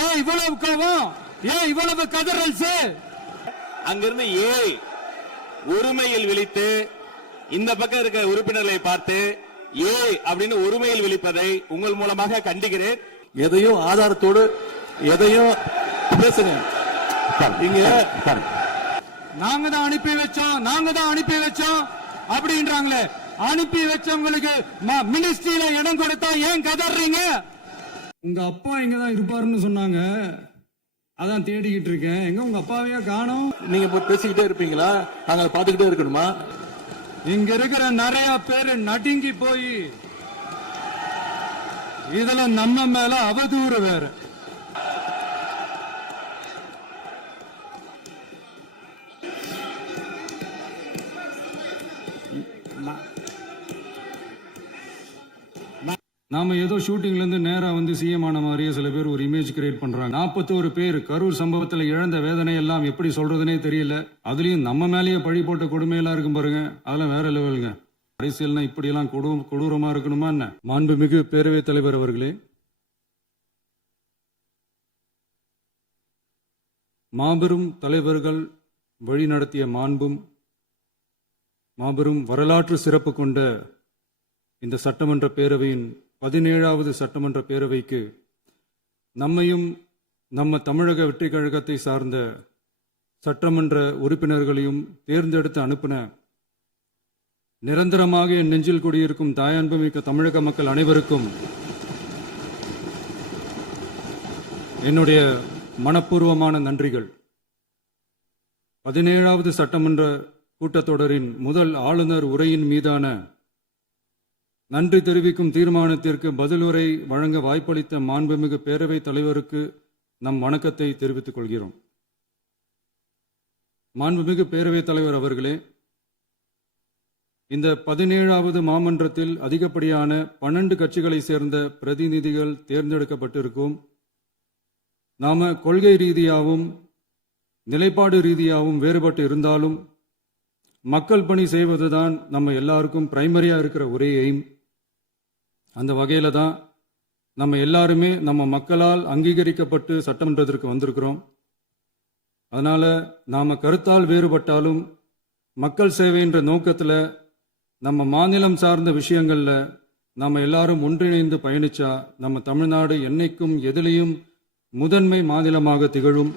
ஏன் இவ்வளவு கோபம்? ஏன் இவ்வளவு கதறல்ஸ்? அங்கிருந்து உரிமையில் விழித்து இந்த பக்கம் இருக்க உறுப்பினர்களை பார்த்து அப்படின்னு உரிமையில் விழிப்பதை உங்கள் மூலமாக கண்டிக்கிறேன். எதையும் ஆதாரத்தோடு எதையும் பேசுங்க. இங்க நாங்க தான் அனுப்பி வச்சோம் அப்படின்றாங்களே. அனுப்பி வச்சவங்களுக்கு மினிஸ்ட்ரியில இடம் கொடுத்தா ஏன் கதறீங்க? உங்க அப்பா இங்கதான் இருப்பாருன்னு சொன்னாங்க, அதான் தேடிக்கிட்டு இருக்கேன். எங்க உங்க அப்பாவையா காணோம்? நீங்க போய் பேசிக்கிட்டே இருப்பீங்களா? நாங்க பாத்துக்கிட்டே இருக்கணுமா? இங்க இருக்கிற நிறைய பேரு நடுங்கி போய் இதுல நம்ம மேல அவதூறு வேற. நாம ஏதோ ஷூட்டிங்ல இருந்து நேரா வந்து சிஎம் ஆன மாதிரியே சில பேர் ஒரு இமேஜ் கிரியேட் பண்றாங்க. 41 பேர் கரூர் சம்பவத்துல இழந்த வேதனை எல்லாம் எப்படி சொல்றதுனே தெரியல. அதுலயும் நம்ம மேலேயே பழி போட்ட கொடுமையெல்லாம் இருக்கும் பாருங்க, அதெல்லாம் வேற லெவலுங்க. அரசியல்னா இப்படி எல்லாம் கொடூரமா இருக்கணுமா என்ன? மாண்புமிகு பேரவைத் தலைவர் அவர்களே, மாபெரும் தலைவர்கள் வழி நடத்திய மாண்பும் மாபெரும் வரலாற்று சிறப்பு கொண்ட இந்த சட்டமன்ற பேரவையின் 17வது சட்டமன்ற பேரவைக்கு நம்மையும் நம்ம தமிழக வெற்றி கழகத்தை சார்ந்த சட்டமன்ற உறுப்பினர்களையும் தேர்ந்தெடுத்து அனுப்பின நிரந்தரமாக என் நெஞ்சில் குடியிருக்கும் தாயன்புமிக்க தமிழக மக்கள் அனைவருக்கும் என்னுடைய மனப்பூர்வமான நன்றிகள். 17வது சட்டமன்ற கூட்டத்தொடரின் முதல் ஆளுநர் உரையின் மீதான நன்றி தெரிவிக்கும் தீர்மானத்திற்கு பதிலுரை வழங்க வாய்ப்பளித்த மாண்புமிகு பேரவைத் தலைவருக்கு நம் வணக்கத்தை தெரிவித்துக் கொள்கிறோம். மாண்புமிகு பேரவைத் தலைவர் அவர்களே, இந்த 17வது மாமன்றத்தில் அதிகப்படியான 12 கட்சிகளை சேர்ந்த பிரதிநிதிகள் தேர்ந்தெடுக்கப்பட்டிருக்கும். நாம கொள்கை ரீதியாகவும் நிலைப்பாடு ரீதியாகவும் வேறுபட்டு இருந்தாலும் மக்கள் பணி செய்வதுதான் நம்ம எல்லாருக்கும் பிரைமரியா இருக்கிற ஒரே எய்ம். அந்த வகையில தான் நம்ம எல்லாருமே நம்ம மக்களால் அங்கீகரிக்கப்பட்டு சட்டமன்றத்திற்கு வந்திருக்கிறோம். அதனால நாம கருத்தால் வேறுபட்டாலும் மக்கள் சேவை என்ற நோக்கத்தில் நம்ம மாநிலம் சார்ந்த விஷயங்கள்ல நாம எல்லாரும் ஒன்றிணைந்து பயணிச்சா நம்ம தமிழ்நாடு என்னைக்கும் எதிலையும் முதன்மை மாநிலமாக திகழும்.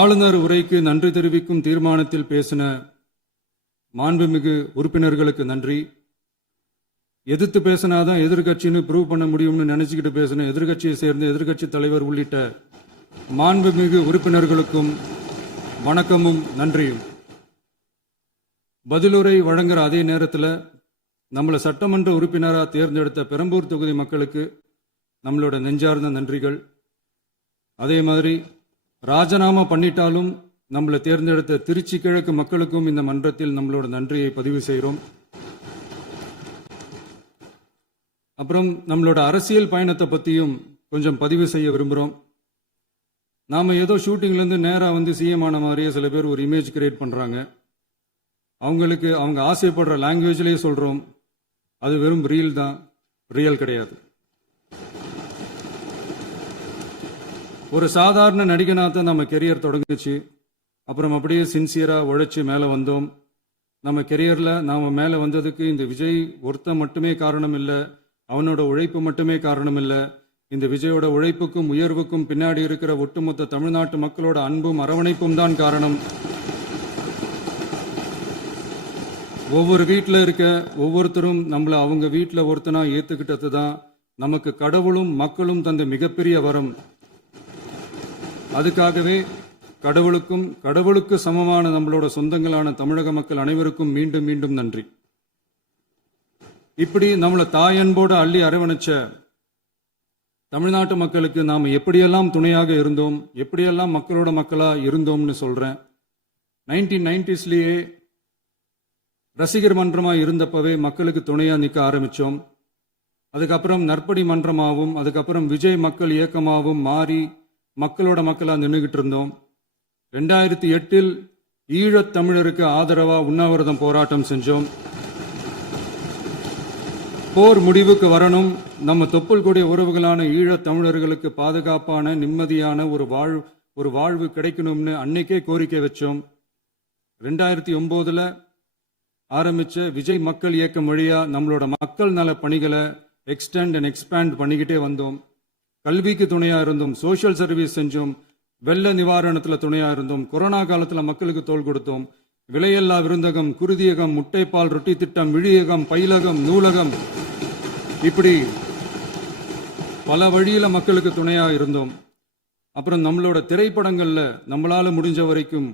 ஆளுநர் உரைக்கு நன்றி தெரிவிக்கும் தீர்மானத்தில் பேசின மாண்புமிகு உறுப்பினர்களுக்கு நன்றி. எதிர்த்து பேசினாதான் எதிர்கட்சின்னு ப்ரூவ் பண்ண முடியும்னு நினைச்சுக்கிட்டு பேசின எதிர்கட்சியை சேர்ந்த எதிர்கட்சி தலைவர் உள்ளிட்ட மாண்புமிகு உறுப்பினர்களுக்கும் வணக்கமும் நன்றியும். பதிலுரை வழங்குற அதே நேரத்தில் நம்மளை சட்டமன்ற உறுப்பினராக தேர்ந்தெடுத்த பெரம்பூர் தொகுதி மக்களுக்கு நம்மளோட நெஞ்சார்ந்த நன்றிகள். அதே மாதிரி ராஜினாமா பண்ணிட்டாலும் நம்மளை தேர்ந்தெடுத்த திருச்சி கிழக்கு மக்களுக்கும் இந்த மன்றத்தில் நம்மளோட நன்றியை பதிவு செய்கிறோம். அப்புறம் நம்மளோட அரசியல் பயணத்தை பற்றியும் கொஞ்சம் பதிவு செய்ய விரும்புகிறோம். நாம் ஏதோ ஷூட்டிங்லேருந்து நேராக வந்து சிஎம் ஆன மாதிரியே சில பேர் ஒரு இமேஜ் கிரியேட் பண்ணுறாங்க. அவங்களுக்கு அவங்க ஆசைப்படுற லாங்குவேஜ்லேயே சொல்கிறோம், அது வெறும் ரீல் தான், ரியல் கிடையாது. ஒரு சாதாரண நடிகனாக நம்ம கெரியர் தொடங்குச்சு. அப்புறம் அப்படியே சின்சியராக உழைச்சி மேலே வந்தோம். நம்ம கெரியரில் நாம் மேலே வந்ததுக்கு இந்த விஜய் ஒருத்தன் மட்டுமே காரணம் இல்லை, அவனோட உழைப்பு மட்டுமே காரணம் இல்லை. இந்த விஜயோட உழைப்புக்கும் உயர்வுக்கும் பின்னாடி இருக்கிற ஒட்டுமொத்த தமிழ்நாட்டு மக்களோட அன்பும் அரவணைப்பும் தான் காரணம். ஒவ்வொரு வீட்டில் இருக்க ஒவ்வொருத்தரும் நம்மளை அவங்க வீட்டில் ஒருத்தனா ஏற்றுக்கிட்டது தான் நமக்கு கடவுளும் மக்களும் தந்த மிகப்பெரிய வரம். அதுக்காகவே கடவுளுக்கு சமமான நம்மளோட சொந்தங்களான தமிழக மக்கள் அனைவருக்கும் மீண்டும் மீண்டும் நன்றி. இப்படி நம்மளை தாயன்போடு அள்ளி அரவணைச்ச தமிழ்நாட்டு மக்களுக்கு நாம் எப்படியெல்லாம் துணையாக இருந்தோம், எப்படியெல்லாம் மக்களோட மக்களா இருந்தோம்னு சொல்றேன். 1990ஸ்லயே ரசிகர் மன்றமா இருந்தப்பவே மக்களுக்கு துணையா நிற்க ஆரம்பிச்சோம். அதுக்கப்புறம் நற்படி மன்றமாகவும் அதுக்கப்புறம் விஜய் மக்கள் இயக்கமாகவும் மாறி மக்களோட மக்களா நின்றுகிட்டு இருந்தோம். 2008 ஈழத் தமிழருக்கு ஆதரவா உண்ணாவிரதம் போராட்டம் செஞ்சோம். போர் முடிவுக்கு வரணும், நம்ம தொப்புள் கொடிய உறவுகளான ஈழத் தமிழர்களுக்கு பாதுகாப்பான நிம்மதியான ஒரு வாழ்வு கிடைக்கணும்னு அன்னைக்கே கோரிக்கை வச்சோம். 2009 ஆரம்பிச்ச விஜய் மக்கள் இயக்கம் வழியா நம்மளோட மக்கள் நல பணிகளை எக்ஸ்டெண்ட் அண்ட் எக்ஸ்பேண்ட் பண்ணிக்கிட்டே வந்தோம். கல்விக்கு துணையா இருந்தோம், சோஷியல் சர்வீஸ் செஞ்சோம், வெள்ள நிவாரணத்துல துணையா இருந்தோம், கொரோனா காலத்துல மக்களுக்கு தோள் கொடுத்தோம். விலையில்லா விருந்தகம், குருதியகம், முட்டைப்பால் ரொட்டி திட்டம், விழியகம், பயிலகம், நூலகம், இப்படி பல வழியில மக்களுக்கு துணையா இருந்தோம். அப்புறம் நம்மளோட திரைப்படங்கள்ல நம்மளால முடிஞ்ச வரைக்கும்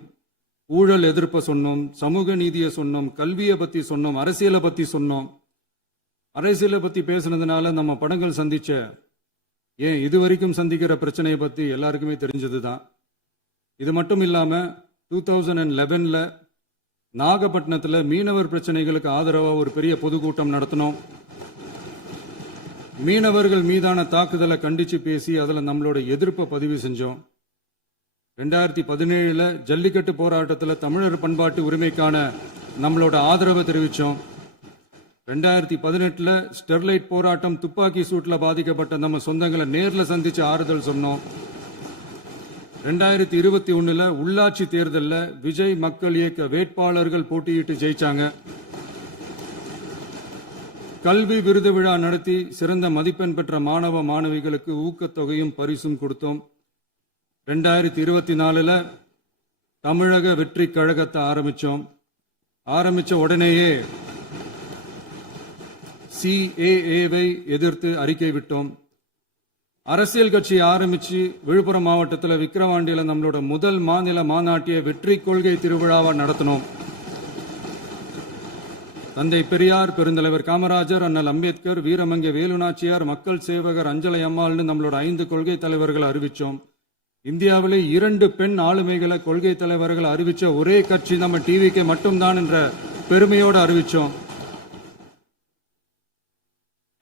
ஊழல் எதிர்ப்ப சொன்னோம், சமூக நீதியை சொன்னோம், கல்வியை பத்தி சொன்னோம், அரசியலை பத்தி சொன்னோம். அரசியலை பத்தி பேசுனதுனால நம்ம படங்கள் சந்திச்ச இதுவரைக்கும் சந்திக்கிற பிரச்சனையை பத்தி எல்லாருக்குமே தெரிஞ்சதுதான். இது மட்டும் இல்லாம 2011 நாகப்பட்டினத்துல மீனவர் பிரச்சனைகளுக்கு ஆதரவா ஒரு பெரிய பொதுக்கூட்டம் நடத்தினோம். மீனவர்கள் மீதான தாக்குதலை கண்டிச்சு பேசி அதுல நம்மளோட எதிர்ப்பை பதிவு செஞ்சோம். 2017 ஜல்லிக்கட்டு போராட்டத்தில் தமிழர் பண்பாட்டு உரிமைக்கான நம்மளோட ஆதரவை தெரிவிச்சோம். 2018 ஸ்டெர்லைட் போராட்டம், துப்பாக்கி சூட்ல பாதிக்கப்பட்ட நம்ம சொந்தங்களை நேர்ல சந்திச்சு ஆறுதல் சொன்னோம். 2021 உள்ளாட்சி தேர்தலில் விஜய் மக்கள் இயக்க வேட்பாளர்கள் போட்டியிட்டு ஜெயிச்சாங்க. கல்வி விருது விழா நடத்தி சிறந்த மதிப்பெண் பெற்ற மாணவ மாணவிகளுக்கு ஊக்கத்தொகையும் பரிசும் கொடுத்தோம். 2024 தமிழக வெற்றி கழகத்தை ஆரம்பிச்ச உடனேயே CAA-வை எதிர்த்து அறிக்கை விட்டோம். அரசியல் கட்சி ஆரம்பிச்சு விழுப்புரம் மாவட்டத்தில் விக்கிரவாண்டியில நம்மளோட முதல் மாநில மாநாட்டிய வெற்றி கொள்கை திருவிழாவை நடத்தினோம். தந்தை பெரியார், பெருந்தலைவர் காமராஜர், அண்ணல் அம்பேத்கர், வீரமங்கை வேலுநாச்சியார், மக்கள் சேவகர் அஞ்சலை அம்மாள்னு நம்மளோட 5 கொள்கை தலைவர்களை அறிவிச்சோம். இந்தியாவிலே 2 பெண் ஆளுமைகளை கொள்கை தலைவர்கள் அறிவிச்ச ஒரே கட்சி நம்ம டிவிக்கு மட்டும்தான் என்ற பெருமையோடு அறிவிச்சோம்.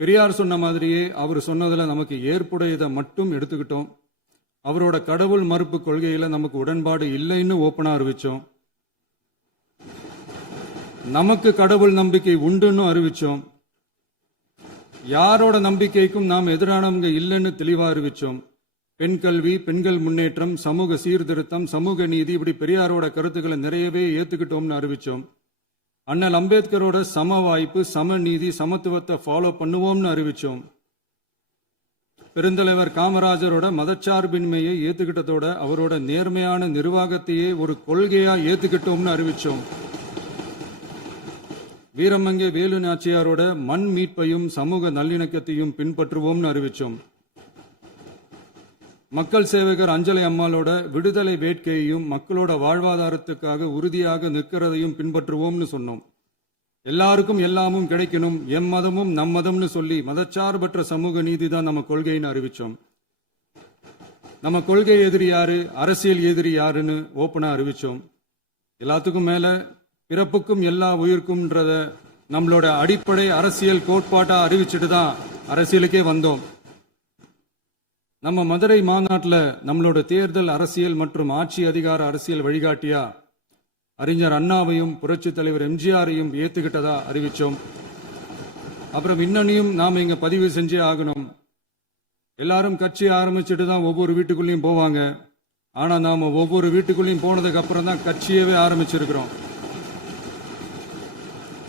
பெரியார் சொன்ன மாதிரியே அவர் சொன்னதுல நமக்கு ஏற்புடையதை மட்டும் எடுத்துக்கிட்டோம். அவரோட கடவுள் மறுப்பு கொள்கையில நமக்கு உடன்பாடு இல்லைன்னு ஓப்பனா அறிவிச்சோம். நமக்கு கடவுள் நம்பிக்கை உண்டுன்னு அறிவிச்சோம். யாரோட நம்பிக்கைக்கும் நாம் எதிரானவங்க இல்லைன்னு தெளிவா அறிவிச்சோம். பெண் கல்வி, பெண்கள் முன்னேற்றம், சமூக சீர்திருத்தம், சமூக நீதி, இப்படி பெரியாரோட கருத்துக்களை நிறையவே ஏத்துக்கிட்டோம்னு அறிவிச்சோம். அண்ணல் அம்பேத்கரோட சம வாய்ப்பு, சம நீதி, சமத்துவத்தை ஃபாலோ பண்ணுவோம்னு அறிவிச்சோம். பெருந்தலைவர் காமராஜரோட மதச்சார்பின்மையை ஏத்துக்கிட்டதோட அவரோட நேர்மையான நிர்வாகத்தையே ஒரு கொள்கையா ஏத்துக்கிட்டோம்னு அறிவிச்சோம். வீரமங்கை வேலு நாச்சியாரோட மண் மீட்பையும் சமூக நல்லிணக்கத்தையும் பின்பற்றுவோம்னு அறிவிச்சோம். மக்கள் சேவகர் அஞ்சலை அம்மாளோட விடுதலை வேட்கையையும் மக்களோட வாழ்வாதாரத்துக்காக உறுதியாக நிற்கிறதையும் பின்பற்றுவோம்னு சொன்னோம். எல்லாருக்கும் எல்லாமும் கிடைக்கணும், மதமும் நம் மதம்னு சொல்லி மதச்சார்பற்ற சமூக நீதி தான் நம்ம கொள்கைன்னு அறிவிச்சோம். நம்ம கொள்கை எதிரி யாரு, அரசியல் எதிரி யாருன்னு ஓப்பனா அறிவிச்சோம். எல்லாத்துக்கும் மேல பிறப்புக்கும் எல்லா உயிர்க்கும்ன்றத நம்மளோட அடிப்படை அரசியல் கோட்பாட்டா அறிவிச்சுட்டு தான் அரசியலுக்கே வந்தோம். நம்ம மதுரை மாநாட்டில் நம்மளோட தேர்தல் அரசியல் மற்றும் ஆட்சி அதிகார அரசியல் வழிகாட்டியா அறிஞர் அண்ணாவையும் புரட்சி தலைவர் எம்ஜிஆரையும் ஏத்துக்கிட்டதா அறிவிச்சோம். அப்புறம் இன்னனையும் நாம இங்க பதிவு செஞ்சே ஆகணும். எல்லாரும் கட்சி ஆரம்பிச்சுட்டு தான் ஒவ்வொரு வீட்டுக்குள்ளேயும் போவாங்க. ஆனா நாம ஒவ்வொரு வீட்டுக்குள்ளேயும் போனதுக்கு அப்புறம் தான் கட்சியவே ஆரம்பிச்சிருக்கிறோம்.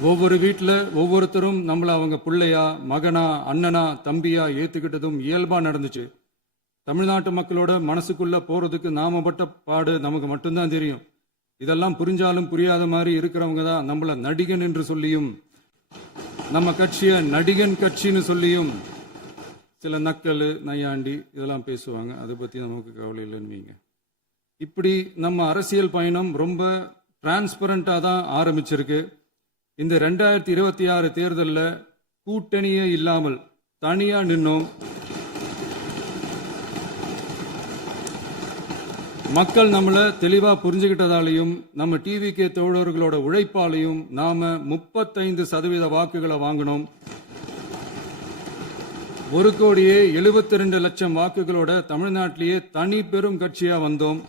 ஒவ்வொரு வீட்டில் ஒவ்வொருத்தரும் நம்மள அவங்க பிள்ளையா, மகனா, அண்ணனா, தம்பியா ஏத்துக்கிட்டதும் இயல்பா நடந்துச்சு. தமிழ்நாட்டு மக்களோட மனசுக்குள்ள போறதுக்கு நாம பட்ட பாடு நமக்கு மட்டும்தான் தெரியும். இதெல்லாம் புரிஞ்சாலும் புரியாத மாதிரி இருக்கிறவங்க தான் நம்மள நடிகன் என்று சொல்லியும் நம்ம கட்சிய நடிகன் கட்சின்னு சொல்லியும் சில நக்கல், நையாண்டி இதெல்லாம் பேசுவாங்க. அதை பத்தி நமக்கு கவலை இல்லைன்னு. இப்படி நம்ம அரசியல் பயணம் ரொம்ப டிரான்ஸ்பரண்டா தான் ஆரம்பிச்சிருக்கு. இந்த 2026 தேர்தலில் கூட்டணியே இல்லாமல் தனியா நின்னோம். மக்கள் நம்மளை தெளிவா புரிஞ்சுக்கிட்டதாலையும் நம்ம டிவிகே தோழர்களோட உழைப்பாலையும் நாம 35% வாக்குகளை வாங்கினோம். 1,72,00,000 வாக்குகளோட தமிழ்நாட்டிலேயே தனி பெரும் கட்சியா வந்தோம்.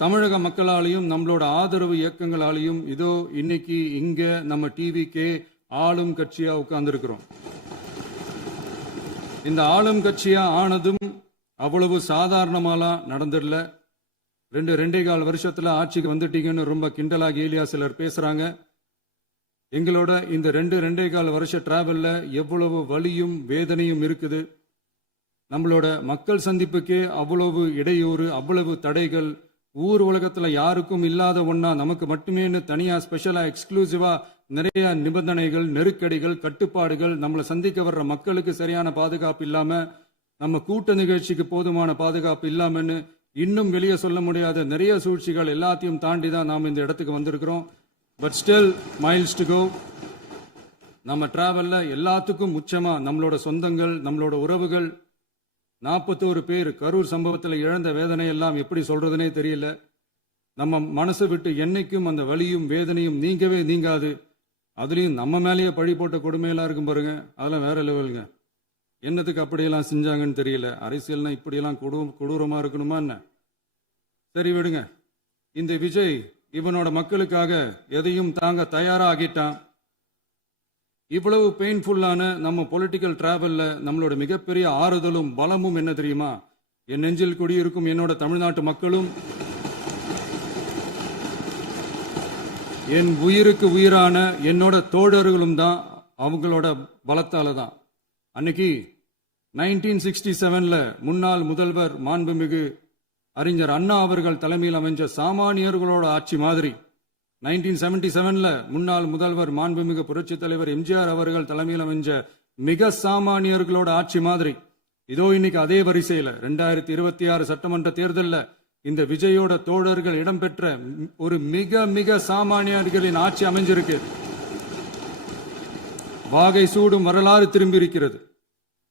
தமிழக மக்களாலையும் நம்மளோட ஆதரவு இயக்கங்களாலையும் இதோ இன்னைக்கு இங்க நம்ம டிவிக்கே ஆளும் கட்சியா உட்கார்ந்துருக்கிறோம். இந்த ஆளும் கட்சியா ஆனதும் அவ்வளவு சாதாரணமாலாம் நடந்துடல. 2.25 வருஷத்துல ஆட்சிக்கு வந்துட்டீங்கன்னு ரொம்ப கிண்டலா கேலியா சிலர் பேசுறாங்க. எங்களோட இந்த 2.25 வருஷ டிராவல்ல எவ்வளவு வலியும் வேதனையும் இருக்குது. நம்மளோட மக்கள் சந்திப்புக்கே அவ்வளவு இடையூறு, அவ்வளவு தடைகள், ஊர் உலகத்துல யாருக்கும் இல்லாத ஒன்னா நமக்கு மட்டுமேன்னு தனியா ஸ்பெஷலா எக்ஸ்க்ளூசிவா நிறைய நிபந்தனைகள், நெருக்கடிகள், கட்டுப்பாடுகள், நம்மளை சந்திக்க வர்ற மக்களுக்கு சரியான பாதுகாப்பு இல்லாம, நம்ம கூட்ட நிகழ்ச்சிக்கு போதுமான பாதுகாப்பு இல்லாமன்னு இன்னும் வெளியே சொல்ல முடியாத நிறைய சூழ்ச்சிகள் எல்லாத்தையும் தாண்டி தான் நாம் இந்த இடத்துக்கு வந்திருக்கிறோம். But still miles to go. நம்ம டிராவல்ல எல்லாத்துக்கும் உச்சமா நம்மளோட சொந்தங்கள், நம்மளோட உறவுகள், 41 பேர் கரூர் சம்பவத்தில் இழந்த வேதனை எல்லாம் எப்படி சொல்றதுனே தெரியல. நம்ம மனசை விட்டு என்னைக்கும் அந்த வலியும் வேதனையும் நீங்கவே நீங்காது. அதுலயும் நம்ம மேலேயே பழி போட்ட கொடுமையெல்லாம் இருக்கும் பாருங்க, அதெல்லாம் வேற லெவலுங்க. என்னத்துக்கு அப்படியெல்லாம் செஞ்சாங்கன்னு தெரியல. அரசியல்னா இப்படியெல்லாம் கொடூரமா இருக்கணுமா என்ன? சரி விடுங்க. இந்த விஜய் இவனோட மக்களுக்காக எதையும் தாங்க தயாராகிட்டான். இவ்வளவு பெயின்ஃபுல்லான நம்ம பொலிட்டிக்கல் டிராவல்ல நம்மளோட மிகப்பெரிய ஆறுதலும் பலமும் என்ன தெரியுமா? என் நெஞ்சில் குடியிருக்கும் என்னோட தமிழ்நாட்டு மக்களும், என் உயிருக்கு உயிரான என்னோட தோழர்களும் தான். அவங்களோட பலத்தால தான். அன்னைக்கு 1967ல முன்னாள் முதல்வர் மாண்புமிகு அறிஞர் அண்ணா அவர்கள் தலைமையில் அமைஞ்ச சாமானியர்களோட ஆட்சி மாதிரி, 1977ல முன்னாள் முதல்வர் மாண்புமிகு புரட்சி தலைவர் எம்ஜிஆர் அவர்கள் தலைமையில் அமைஞ்ச மிக சாமானியர்களோட ஆட்சி மாதிரி, இதோ இன்னைக்கு அதே வரிசையில 2026 சட்டமன்ற தேர்தலில் இந்த விஜயோட தோழர்கள் இடம்பெற்ற ஒரு மிக மிக சாமானியர்களின் ஆட்சி அமைஞ்சிருக்கு. வாகை சூடும் வரலாறு திரும்பி இருக்கிறது.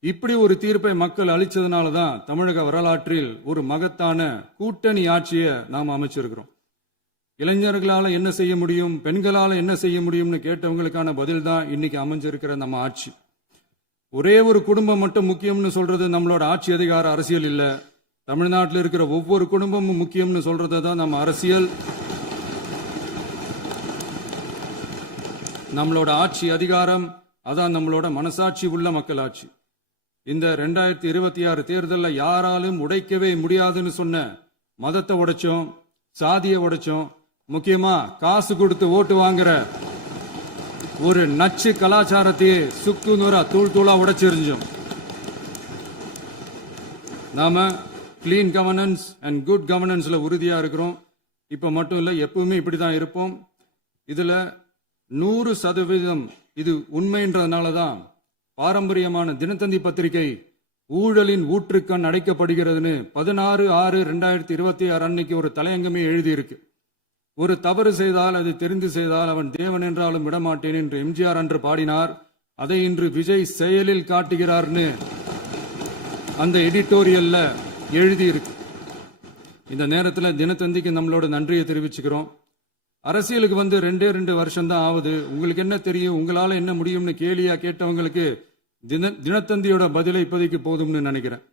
இப்படி ஒரு தீர்ப்பை மக்கள் அளிச்சதுனால தான் தமிழக வரலாற்றில் ஒரு மகத்தான கூட்டணி ஆட்சியை நாம் அமைச்சிருக்கிறோம். இளைஞர்களால என்ன செய்ய முடியும், பெண்களால என்ன செய்ய முடியும்னு கேட்டவங்களுக்கான பதில் தான் இன்னைக்கு அமைஞ்சிருக்கிற நம்ம ஆட்சி. ஒரே ஒரு குடும்பம் மட்டும் முக்கியம்னு சொல்றது நம்மளோட ஆட்சி அதிகார அரசியல் இல்ல. தமிழ்நாட்டில் இருக்கிற ஒவ்வொரு குடும்பமும் முக்கியம்னு சொல்றது தான் நம்ம அரசியல். நம்மளோட ஆட்சி அதிகாரம் அதான் நம்மளோட மனசாட்சி உள்ள மக்கள் ஆட்சி. இந்த 2026 தேர்தலில் யாராலும் உடைக்கவே முடியாதுன்னு சொன்ன மதத்தை உடைச்சோம், சாதியை உடைச்சோம், முக்கியமா காசு கொடுத்து ஓட்டு வாங்குற ஒரு நச்சு கலாச்சாரத்தையே சுக்கு நூறா தூள் தூளா உடைச்சிருந்தோம். நாம கிளீன் கவர்னன்ஸ் அண்ட் குட் கவர்னன்ஸ்ல உறுதியா இருக்கிறோம். இப்ப மட்டும் இல்ல, எப்பவுமே இப்படிதான் இருப்போம். இதுல 100% இது உண்மைன்றதுனால தான் பாரம்பரியமான தினத்தந்தி பத்திரிகை ஊழலின் ஊற்றுக்கண் அடைக்கப்படுகிறதுன்னு 16/6/2026 அன்னைக்கு ஒரு தலையங்கமே எழுதியிருக்கு. ஒரு தவறு செய்தால், அது தெரிந்து செய்தால் அவன் தேவன் என்றாலும் விடமாட்டேன் என்று எம்ஜிஆர் அன்று பாடினார். அதை இன்று விஜய் செயலில் காட்டுகிறார்னு அந்த எடிட்டோரியல்ல எழுதியிருக்கு. இந்த நேரத்தில் தினத்தந்திக்கு நம்மளோட நன்றியை தெரிவிச்சுக்கிறோம். அரசியலுக்கு வந்து 2 வருஷம் தான் ஆகுது. உங்களுக்கு என்ன தெரியும், உங்களால என்ன முடியும்னு கேலியா கேட்டவங்களுக்கு தினத்தந்தியோட பதிலை இப்போதைக்கு போதும்னு நினைக்கிறேன்.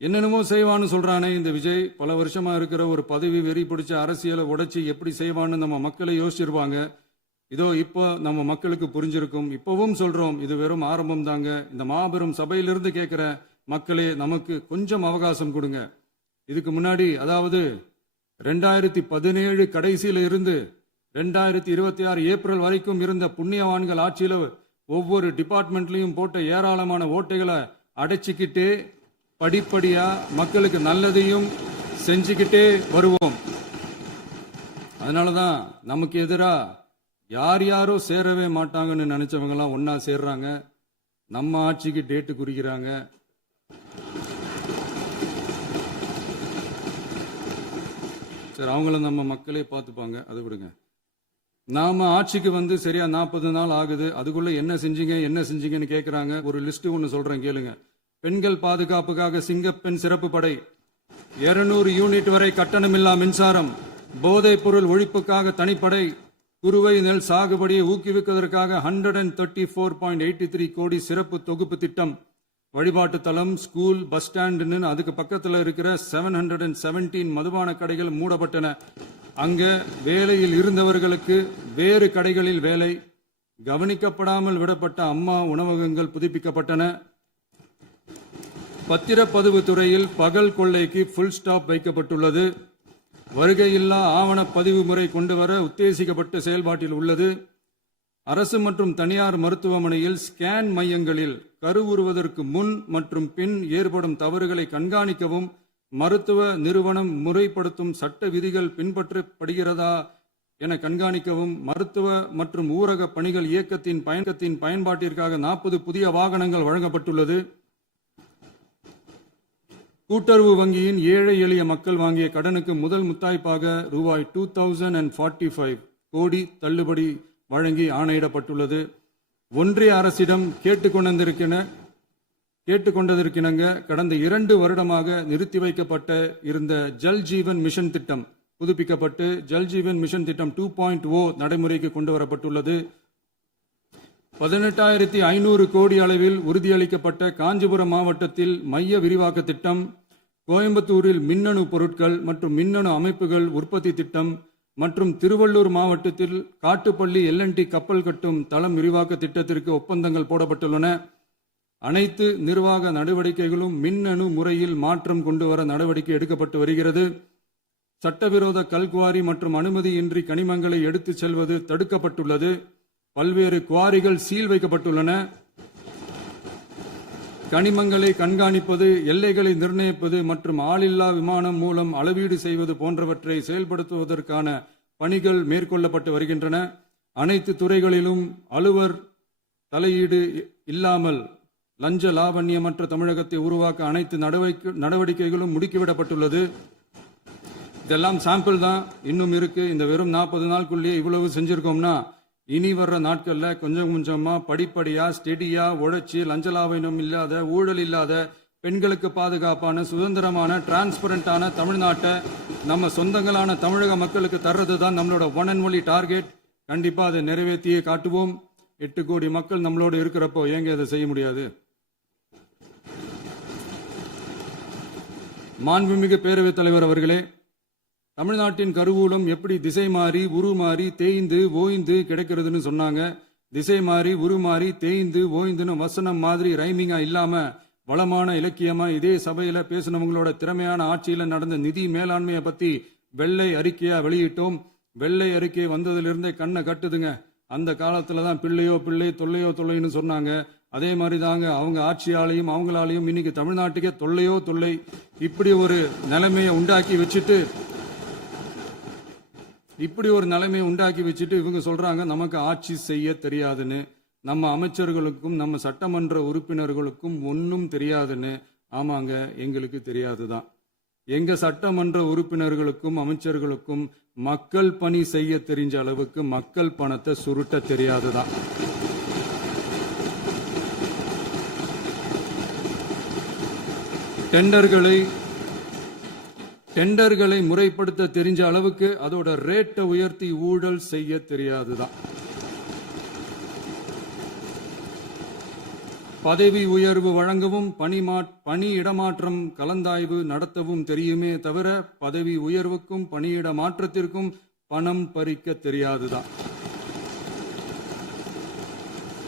என்னென்னமோ செய்வான்னு சொல்றானே இந்த விஜய், பல வருஷமா இருக்கிற ஒரு பதவி வெறி பிடிச்ச அரசியலை உடைச்சி எப்படி செய்வான்னு நம்ம மக்களை யோசிச்சிருவாங்க. இதோ இப்போ நம்ம மக்களுக்கு புரிஞ்சிருக்கும். இப்பவும் சொல்றோம், இது வெறும் ஆரம்பம் தாங்க. இந்த மாபெரும் சபையிலிருந்து கேட்கிற மக்களே, நமக்கு கொஞ்சம் அவகாசம் கொடுங்க. இதுக்கு முன்னாடி, அதாவது 2017 கடைசியில இருந்து 2026 ஏப்ரல் வரைக்கும் இருந்த புண்ணியவான்கள் ஆட்சியில ஒவ்வொரு டிபார்ட்மெண்ட்லயும் போட்ட ஏராளமான ஓட்டைகளை அடைச்சிக்கிட்டே படிப்படியா மக்களுக்கு நல்லதையும் செஞ்சுக்கிட்டே வருவோம். அதனாலதான் நமக்கு எதிரா யார் யாரோ சேரவே மாட்டாங்கன்னு நினைச்சவங்க எல்லாம் ஒன்னா சேர்றாங்க. நம்ம ஆட்சிக்கு டேட்டு குறிக்கிறாங்க. சரி, அவங்கள நம்ம மக்களே பார்த்துப்பாங்க, அதை விடுங்க. நாம ஆட்சிக்கு வந்து சரியா 40 நாள் ஆகுது. அதுக்குள்ள என்ன செஞ்சீங்கன்னு கேட்கிறாங்க. ஒரு லிஸ்ட் ஒன்று சொல்றேன் கேளுங்க. பெண்கள் பாதுகாப்புக்காக சிங்கப்பெண் சிறப்பு படை, 200 யூனிட் வரை கட்டணமில்லா மின்சாரம், போதைப் பொருள் ஒழிப்புக்காக தனிப்படை, குறுவை நெல் சாகுபடியை ஊக்குவிப்பதற்காக 134.83 கோடி சிறப்பு தொகுப்பு திட்டம், வழிபாட்டு தலம், ஸ்கூல், பஸ் ஸ்டாண்டுன்னு அதுக்கு பக்கத்துல இருக்கிற 717 மதுபான கடைகள் மூடப்பட்டன. அங்க வேலையில் இருந்தவர்களுக்கு வேறு கடைகளில் வேலை. கவனிக்கப்படாமல் விடப்பட்ட அம்மா உணவகங்கள் புதுப்பிக்கப்பட்டன. பத்திரப்பதிவு துறையில் பகல் கொள்ளைக்கு ஃபுல் ஸ்டாப் வைக்கப்பட்டுள்ளது. வருகையில்லா ஆவண பதிவு முறை கொண்டுவர உத்தேசிக்கப்பட்ட செயல்பாட்டில் உள்ளது. அரசு மற்றும் தனியார் மருத்துவமனையில் ஸ்கேன் மையங்களில் கருவுறுவதற்கு முன் மற்றும் பின் ஏற்படும் தவறுகளை கண்காணிக்கவும், மருத்துவ நிறுவனம் முறைப்படுத்தும் சட்ட விதிகள் பின்பற்றப்படுகிறதா என கண்காணிக்கவும், மருத்துவ மற்றும் ஊரக பணிகள் இயக்கத்தின் பயன்பாட்டிற்காக 40 புதிய வாகனங்கள் வழங்கப்பட்டுள்ளது. கூட்டுறவு வங்கியின் ஏழை எளிய மக்கள் வாங்கிய கடனுக்கு முதல் முத்தாய்ப்பாக ரூபாய் 2045 கோடி தள்ளுபடி வழங்கி ஆணையிடப்பட்டுள்ளது. ஒன்றிய அரசிடம் கேட்டுக்கொண்டதற்கிணங்க கடந்த 2 வருடமாக நிறுத்தி வைக்கப்பட்ட இருந்த ஜல் ஜீவன் மிஷன் திட்டம் புதுப்பிக்கப்பட்டு ஜல் ஜீவன் மிஷன் திட்டம் 2.0 நடைமுறைக்கு கொண்டு வரப்பட்டுள்ளது. 18,500 கோடி அளவில் உறுதியளிக்கப்பட்ட காஞ்சிபுரம் மாவட்டத்தில் மைய விரிவாக்க திட்டம், கோயம்புத்தூரில் மின்னணு பொருட்கள் மற்றும் மின்னணு அமைப்புகள் உற்பத்தி திட்டம் மற்றும் திருவள்ளூர் மாவட்டத்தில் காட்டுப்பள்ளி LNT கப்பல் கட்டும் தளம் விரிவாக்க திட்டத்திற்கு ஒப்பந்தங்கள் போடப்பட்டுள்ளன. அனைத்து நிர்வாக நடவடிக்கைகளும் மின்னணு முறையில் மாற்றம் கொண்டுவர நடவடிக்கை எடுக்கப்பட்டு வருகிறது. சட்டவிரோத கல்குவாரி மற்றும் அனுமதியின்றி கனிமங்களை எடுத்துச் செல்வது தடுக்கப்பட்டுள்ளது. பல்வேறு குவாரிகள் சீல் வைக்கப்பட்டுள்ளன. கனிமங்களை கண்காணிப்பது, எல்லைகளை நிர்ணயிப்பது மற்றும் ஆளில்லா விமானம் மூலம் அளவீடு செய்வது போன்றவற்றை செயல்படுத்துவதற்கான பணிகள் மேற்கொள்ளப்பட்டு வருகின்றன. அனைத்து துறைகளிலும் அலுவலர் தலையீடு இல்லாமல் லஞ்ச லாவண்யமற்ற தமிழகத்தை உருவாக்க அனைத்து நடவடிக்கைகளும் முடுக்கிவிடப்பட்டுள்ளது. இதெல்லாம் சாம்பிள் தான், இன்னும் இருக்கு. இந்த வெறும் 40 நாளுக்குள்ளேயே இவ்வளவு செஞ்சிருக்கோம்னா இனி வர்ற நாட்கள்ல கொஞ்சம் கொஞ்சமா படிப்படியா ஸ்டெடியா உழைச்சி லஞ்சலாவணம் இல்லாத, ஊழல் இல்லாத, பெண்களுக்கு பாதுகாப்பான, சுதந்திரமான, டிரான்ஸ்பரண்டான தமிழ்நாட்டை நம்ம சொந்தங்களான தமிழக மக்களுக்கு தர்றது தான் நம்மளோட ஒன் அண்ட் ஒன்லி டார்கெட். கண்டிப்பா அதை நிறைவேற்றியே காட்டுவோம். 8 கோடி மக்கள் நம்மளோட இருக்கிறப்போ ஏங்க அதை செய்ய முடியாது? மாண்புமிகு பேரவைத் தலைவர் அவர்களே, தமிழ்நாட்டின் கருவூலம் எப்படி திசை மாறி உருமாறி தேய்ந்து ஓய்ந்து கிடைக்கிறதுன்னு சொன்னாங்க. திசை மாறி உருமாறி தேய்ந்து ஓய்ந்துன்னு வசனம் மாதிரி ரைமிங்கா இல்லாம வளமான இலக்கியமா இதே சபையில பேசினவங்களோட திறமையான ஆட்சியில நடந்த நிதி மேலாண்மையை பத்தி வெள்ளை அறிக்கையா வெளியிட்டோம். வெள்ளை அறிக்கை வந்ததிலிருந்தே கண்ணை கட்டுதுங்க. அந்த காலத்துல தான் பிள்ளையோ பிள்ளை, தொல்லையோ தொல்லைன்னு சொன்னாங்க. அதே மாதிரி தாங்க அவங்க ஆட்சியாலையும் அவங்களாலையும் இன்னைக்கு தமிழ்நாட்டுக்கே தொல்லையோ தொல்லை. இப்படி ஒரு நிலைமையை உண்டாக்கி வச்சுட்டு இவங்க சொல்றாங்க நமக்கு ஆட்சி செய்ய தெரியாதுன்னு. நம்ம அமைச்சர்களுக்கும் நம்ம சட்டமன்ற உறுப்பினர்களுக்கும் ஒன்னும் தெரியாதுன்னு. ஆமாங்க, எங்களுக்கு தெரியாதுதான். எங்க சட்டமன்ற உறுப்பினர்களுக்கும் அமைச்சர்களுக்கும் மக்கள் பணி செய்ய தெரிஞ்ச அளவுக்கு மக்கள் பணத்தை சுருட்ட தெரியாதுதான். டெண்டர்களை முறைப்படுத்த தெரிஞ்ச அளவுக்கு அதோட ரேட்டை உயர்த்தி ஊழல் செய்ய தெரியாதுதான். பதவி உயர்வு வழங்கவும் பணி இடமாற்றம் கலந்தாய்வு நடத்தவும் தெரியுமே தவிர பதவி உயர்வுக்கும் பணியிட மாற்றத்திற்கும் பணம் பறிக்க தெரியாதுதான்.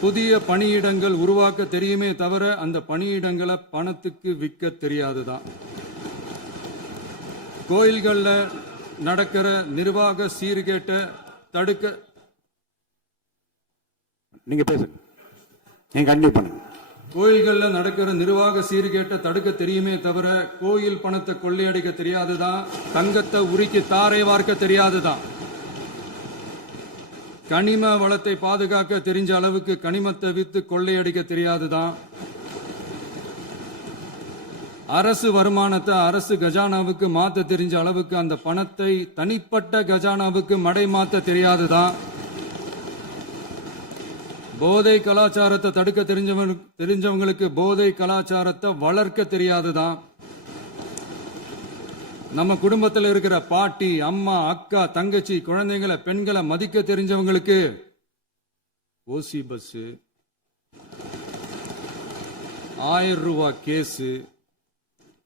புதிய பணியிடங்கள் உருவாக்க தெரியுமே தவிர அந்த பணியிடங்களை பணத்துக்கு விற்க தெரியாதுதான். கோயில்கள்ல நடக்கிற நிர்வாக சீர்கேட்டை தடுக்க நீங்க பேசுங்க, நீங்க கண்டிப்பா பண்ணுங்க. கோயில்கள்ல நடக்கிற நிர்வாக சீர்கேட்டை தடுக்க தெரியுமே தவிர கோயில் பணத்தை கொள்ளையடிக்க தெரியாதுதான். தங்கத்தை உருக்கி தாரை வார்க்க தெரியாதுதான். கனிம வளத்தை பாதுகாக்க தெரிஞ்ச அளவுக்கு கனிமத்தை வித்து கொள்ளையடிக்க தெரியாதுதான். அரசு வருமானத்தை அரசு கஜானாவுக்கு மாத்த தெரிஞ்ச அளவுக்கு அந்த பணத்தை தனிப்பட்ட கஜானாவுக்கு மடை மாத்த தெரியாதுதான். போதை கலாச்சாரத்தை தடுக்க தெரிஞ்சவங்களுக்கு போதை கலாச்சாரத்தை வளர்க்க தெரியாதுதான். நம்ம குடும்பத்தில் இருக்கிற பாட்டி, அம்மா, அக்கா, தங்கச்சி, குழந்தைங்களை, பெண்களை மதிக்க தெரிஞ்சவங்களுக்கு ஓசி பஸ், 1000 ரூபாய் கேஸு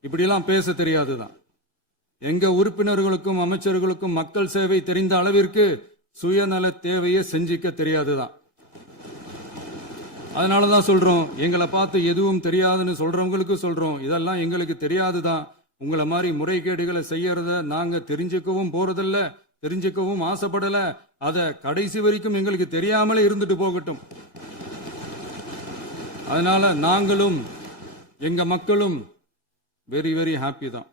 இப்படியெல்லாம் பேச தெரியாதுதான். எங்க உறுப்பினர்களுக்கும் அமைச்சர்களுக்கும் மக்கள் சேவை தெரிந்த அளவிற்கு சுயநல தேவையை செஞ்சிக்க தெரியாதுதான். அதனாலதான் சொல்றோம், எங்களை பார்த்து எதுவும் தெரியாதுன்னு சொல்றவங்களுக்கு சொல்றோம், இதெல்லாம் எங்களுக்கு தெரியாதுதான். உங்களை மாதிரி முறைகேடுகளை செய்யறத நாங்க தெரிஞ்சுக்கவும் போறதில்ல, தெரிஞ்சுக்கவும் ஆசைப்படல. அத கடைசி வரைக்கும் எங்களுக்கு தெரியாமலே இருந்துட்டு போகட்டும். அதனால நாங்களும் எங்க மக்களும் வெரி வெரி ஹாப்பி தான்.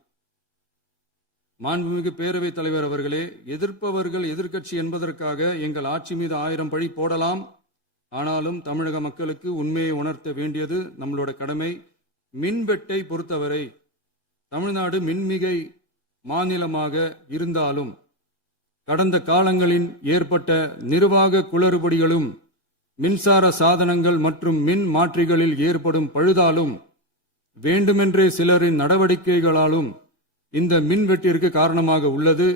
மாண்புமிகு பேரவைத் தலைவர் அவர்களே, எதிர்ப்பவர்கள் எதிர்க்கட்சி என்பதற்காக எங்கள் ஆட்சி மீது 1000 பழி போடலாம். ஆனாலும் தமிழக மக்களுக்கு உண்மையை உணர்த்த வேண்டியது நம்மளோட கடமை. மின்வெட்டை பொறுத்தவரை தமிழ்நாடு மின்மிகை மாநிலமாக இருந்தாலும் கடந்த காலங்களில் ஏற்பட்ட நிர்வாக குளறுபடிகளும் மின்சார சாதனங்கள் மற்றும் மின் மாற்றிகளில் ஏற்படும் பழுதாலும் வேண்டுமென்றே சிலரின் நடவடிக்கைகளாலும் இந்த மின்வெட்டிற்கு காரணமாக உள்ளது.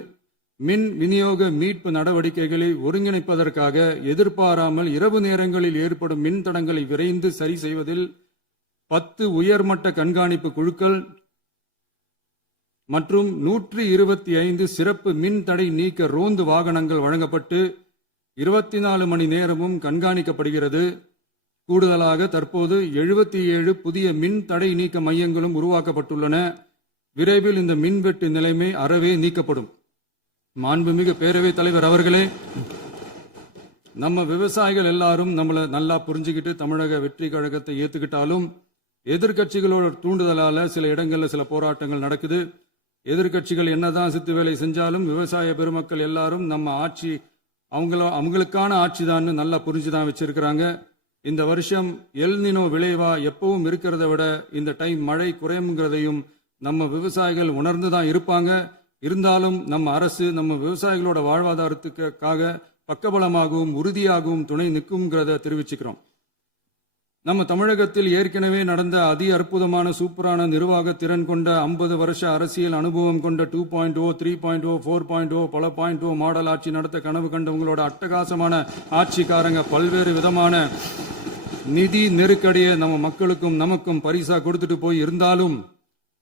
மின் விநியோக மீட்பு நடவடிக்கைகளை ஒருங்கிணைப்பதற்காக எதிர்பாராமல் இரவு நேரங்களில் ஏற்படும் மின் தடங்களை விரைந்து சரி செய்வதில் 10 உயர்மட்ட கண்காணிப்பு குழுக்கள் மற்றும் 125 சிறப்பு மின் தடை நீக்க ரோந்து வாகனங்கள் வழங்கப்பட்டு 24 மணி நேரமும் கண்காணிக்கப்படுகிறது. கூடுதலாக தற்போது 77 புதிய மின் தடை நீக்க மையங்களும் உருவாக்கப்பட்டுள்ளன. விரைவில் இந்த மின்வெட்டு நிலைமை அறவே நீக்கப்படும். மாண்புமிகு பேரவைத் தலைவர் அவர்களே, நம்ம விவசாயிகள் எல்லாரும் நம்மளை நல்லா புரிஞ்சுக்கிட்டு தமிழக வெற்றி கழகத்தை ஏத்துக்கிட்டாலும் எதிர்கட்சிகளோட தூண்டுதலால சில இடங்கள்ல சில போராட்டங்கள் நடக்குது. எதிர்கட்சிகள் என்னதான் சித்து வேலை செஞ்சாலும் விவசாய பெருமக்கள் எல்லாரும் நம்ம ஆட்சி அவங்களுக்கான ஆட்சி தான் நல்லா புரிஞ்சுதான் வச்சிருக்கிறாங்க. இந்த வருஷம் எல் நினோ விளைவா எப்பவும் இருக்கிறத விட இந்த டைம் மழை குறையுங்கிறதையும் நம்ம விவசாயிகள் உணர்ந்துதான் இருப்பாங்க. இருந்தாலும் நம்ம அரசு நம்ம விவசாயிகளோட வாழ்வாதாரத்துக்காக பக்கபலமாகவும் உறுதியாகவும் துணை நிற்கும்ங்கிறத தெரிவிச்சுக்கிறோம். நம்ம தமிழகத்தில் ஏற்கனவே நடந்த அதி அற்புதமான சூப்பரான நிர்வாக திறன் கொண்ட 50 வருஷ அரசியல் அனுபவம் கொண்ட 2.0, 3.0, 4.0 பல 0.0 மாடல் ஆட்சி நடத்த கனவு கண்டவங்களோட அட்டகாசமான ஆட்சிக்காரங்க பல்வேறு விதமான நிதி நெருக்கடியை நம்ம மக்களுக்கும் நமக்கும் பரிசா கொடுத்துட்டு போய் இருந்தாலும்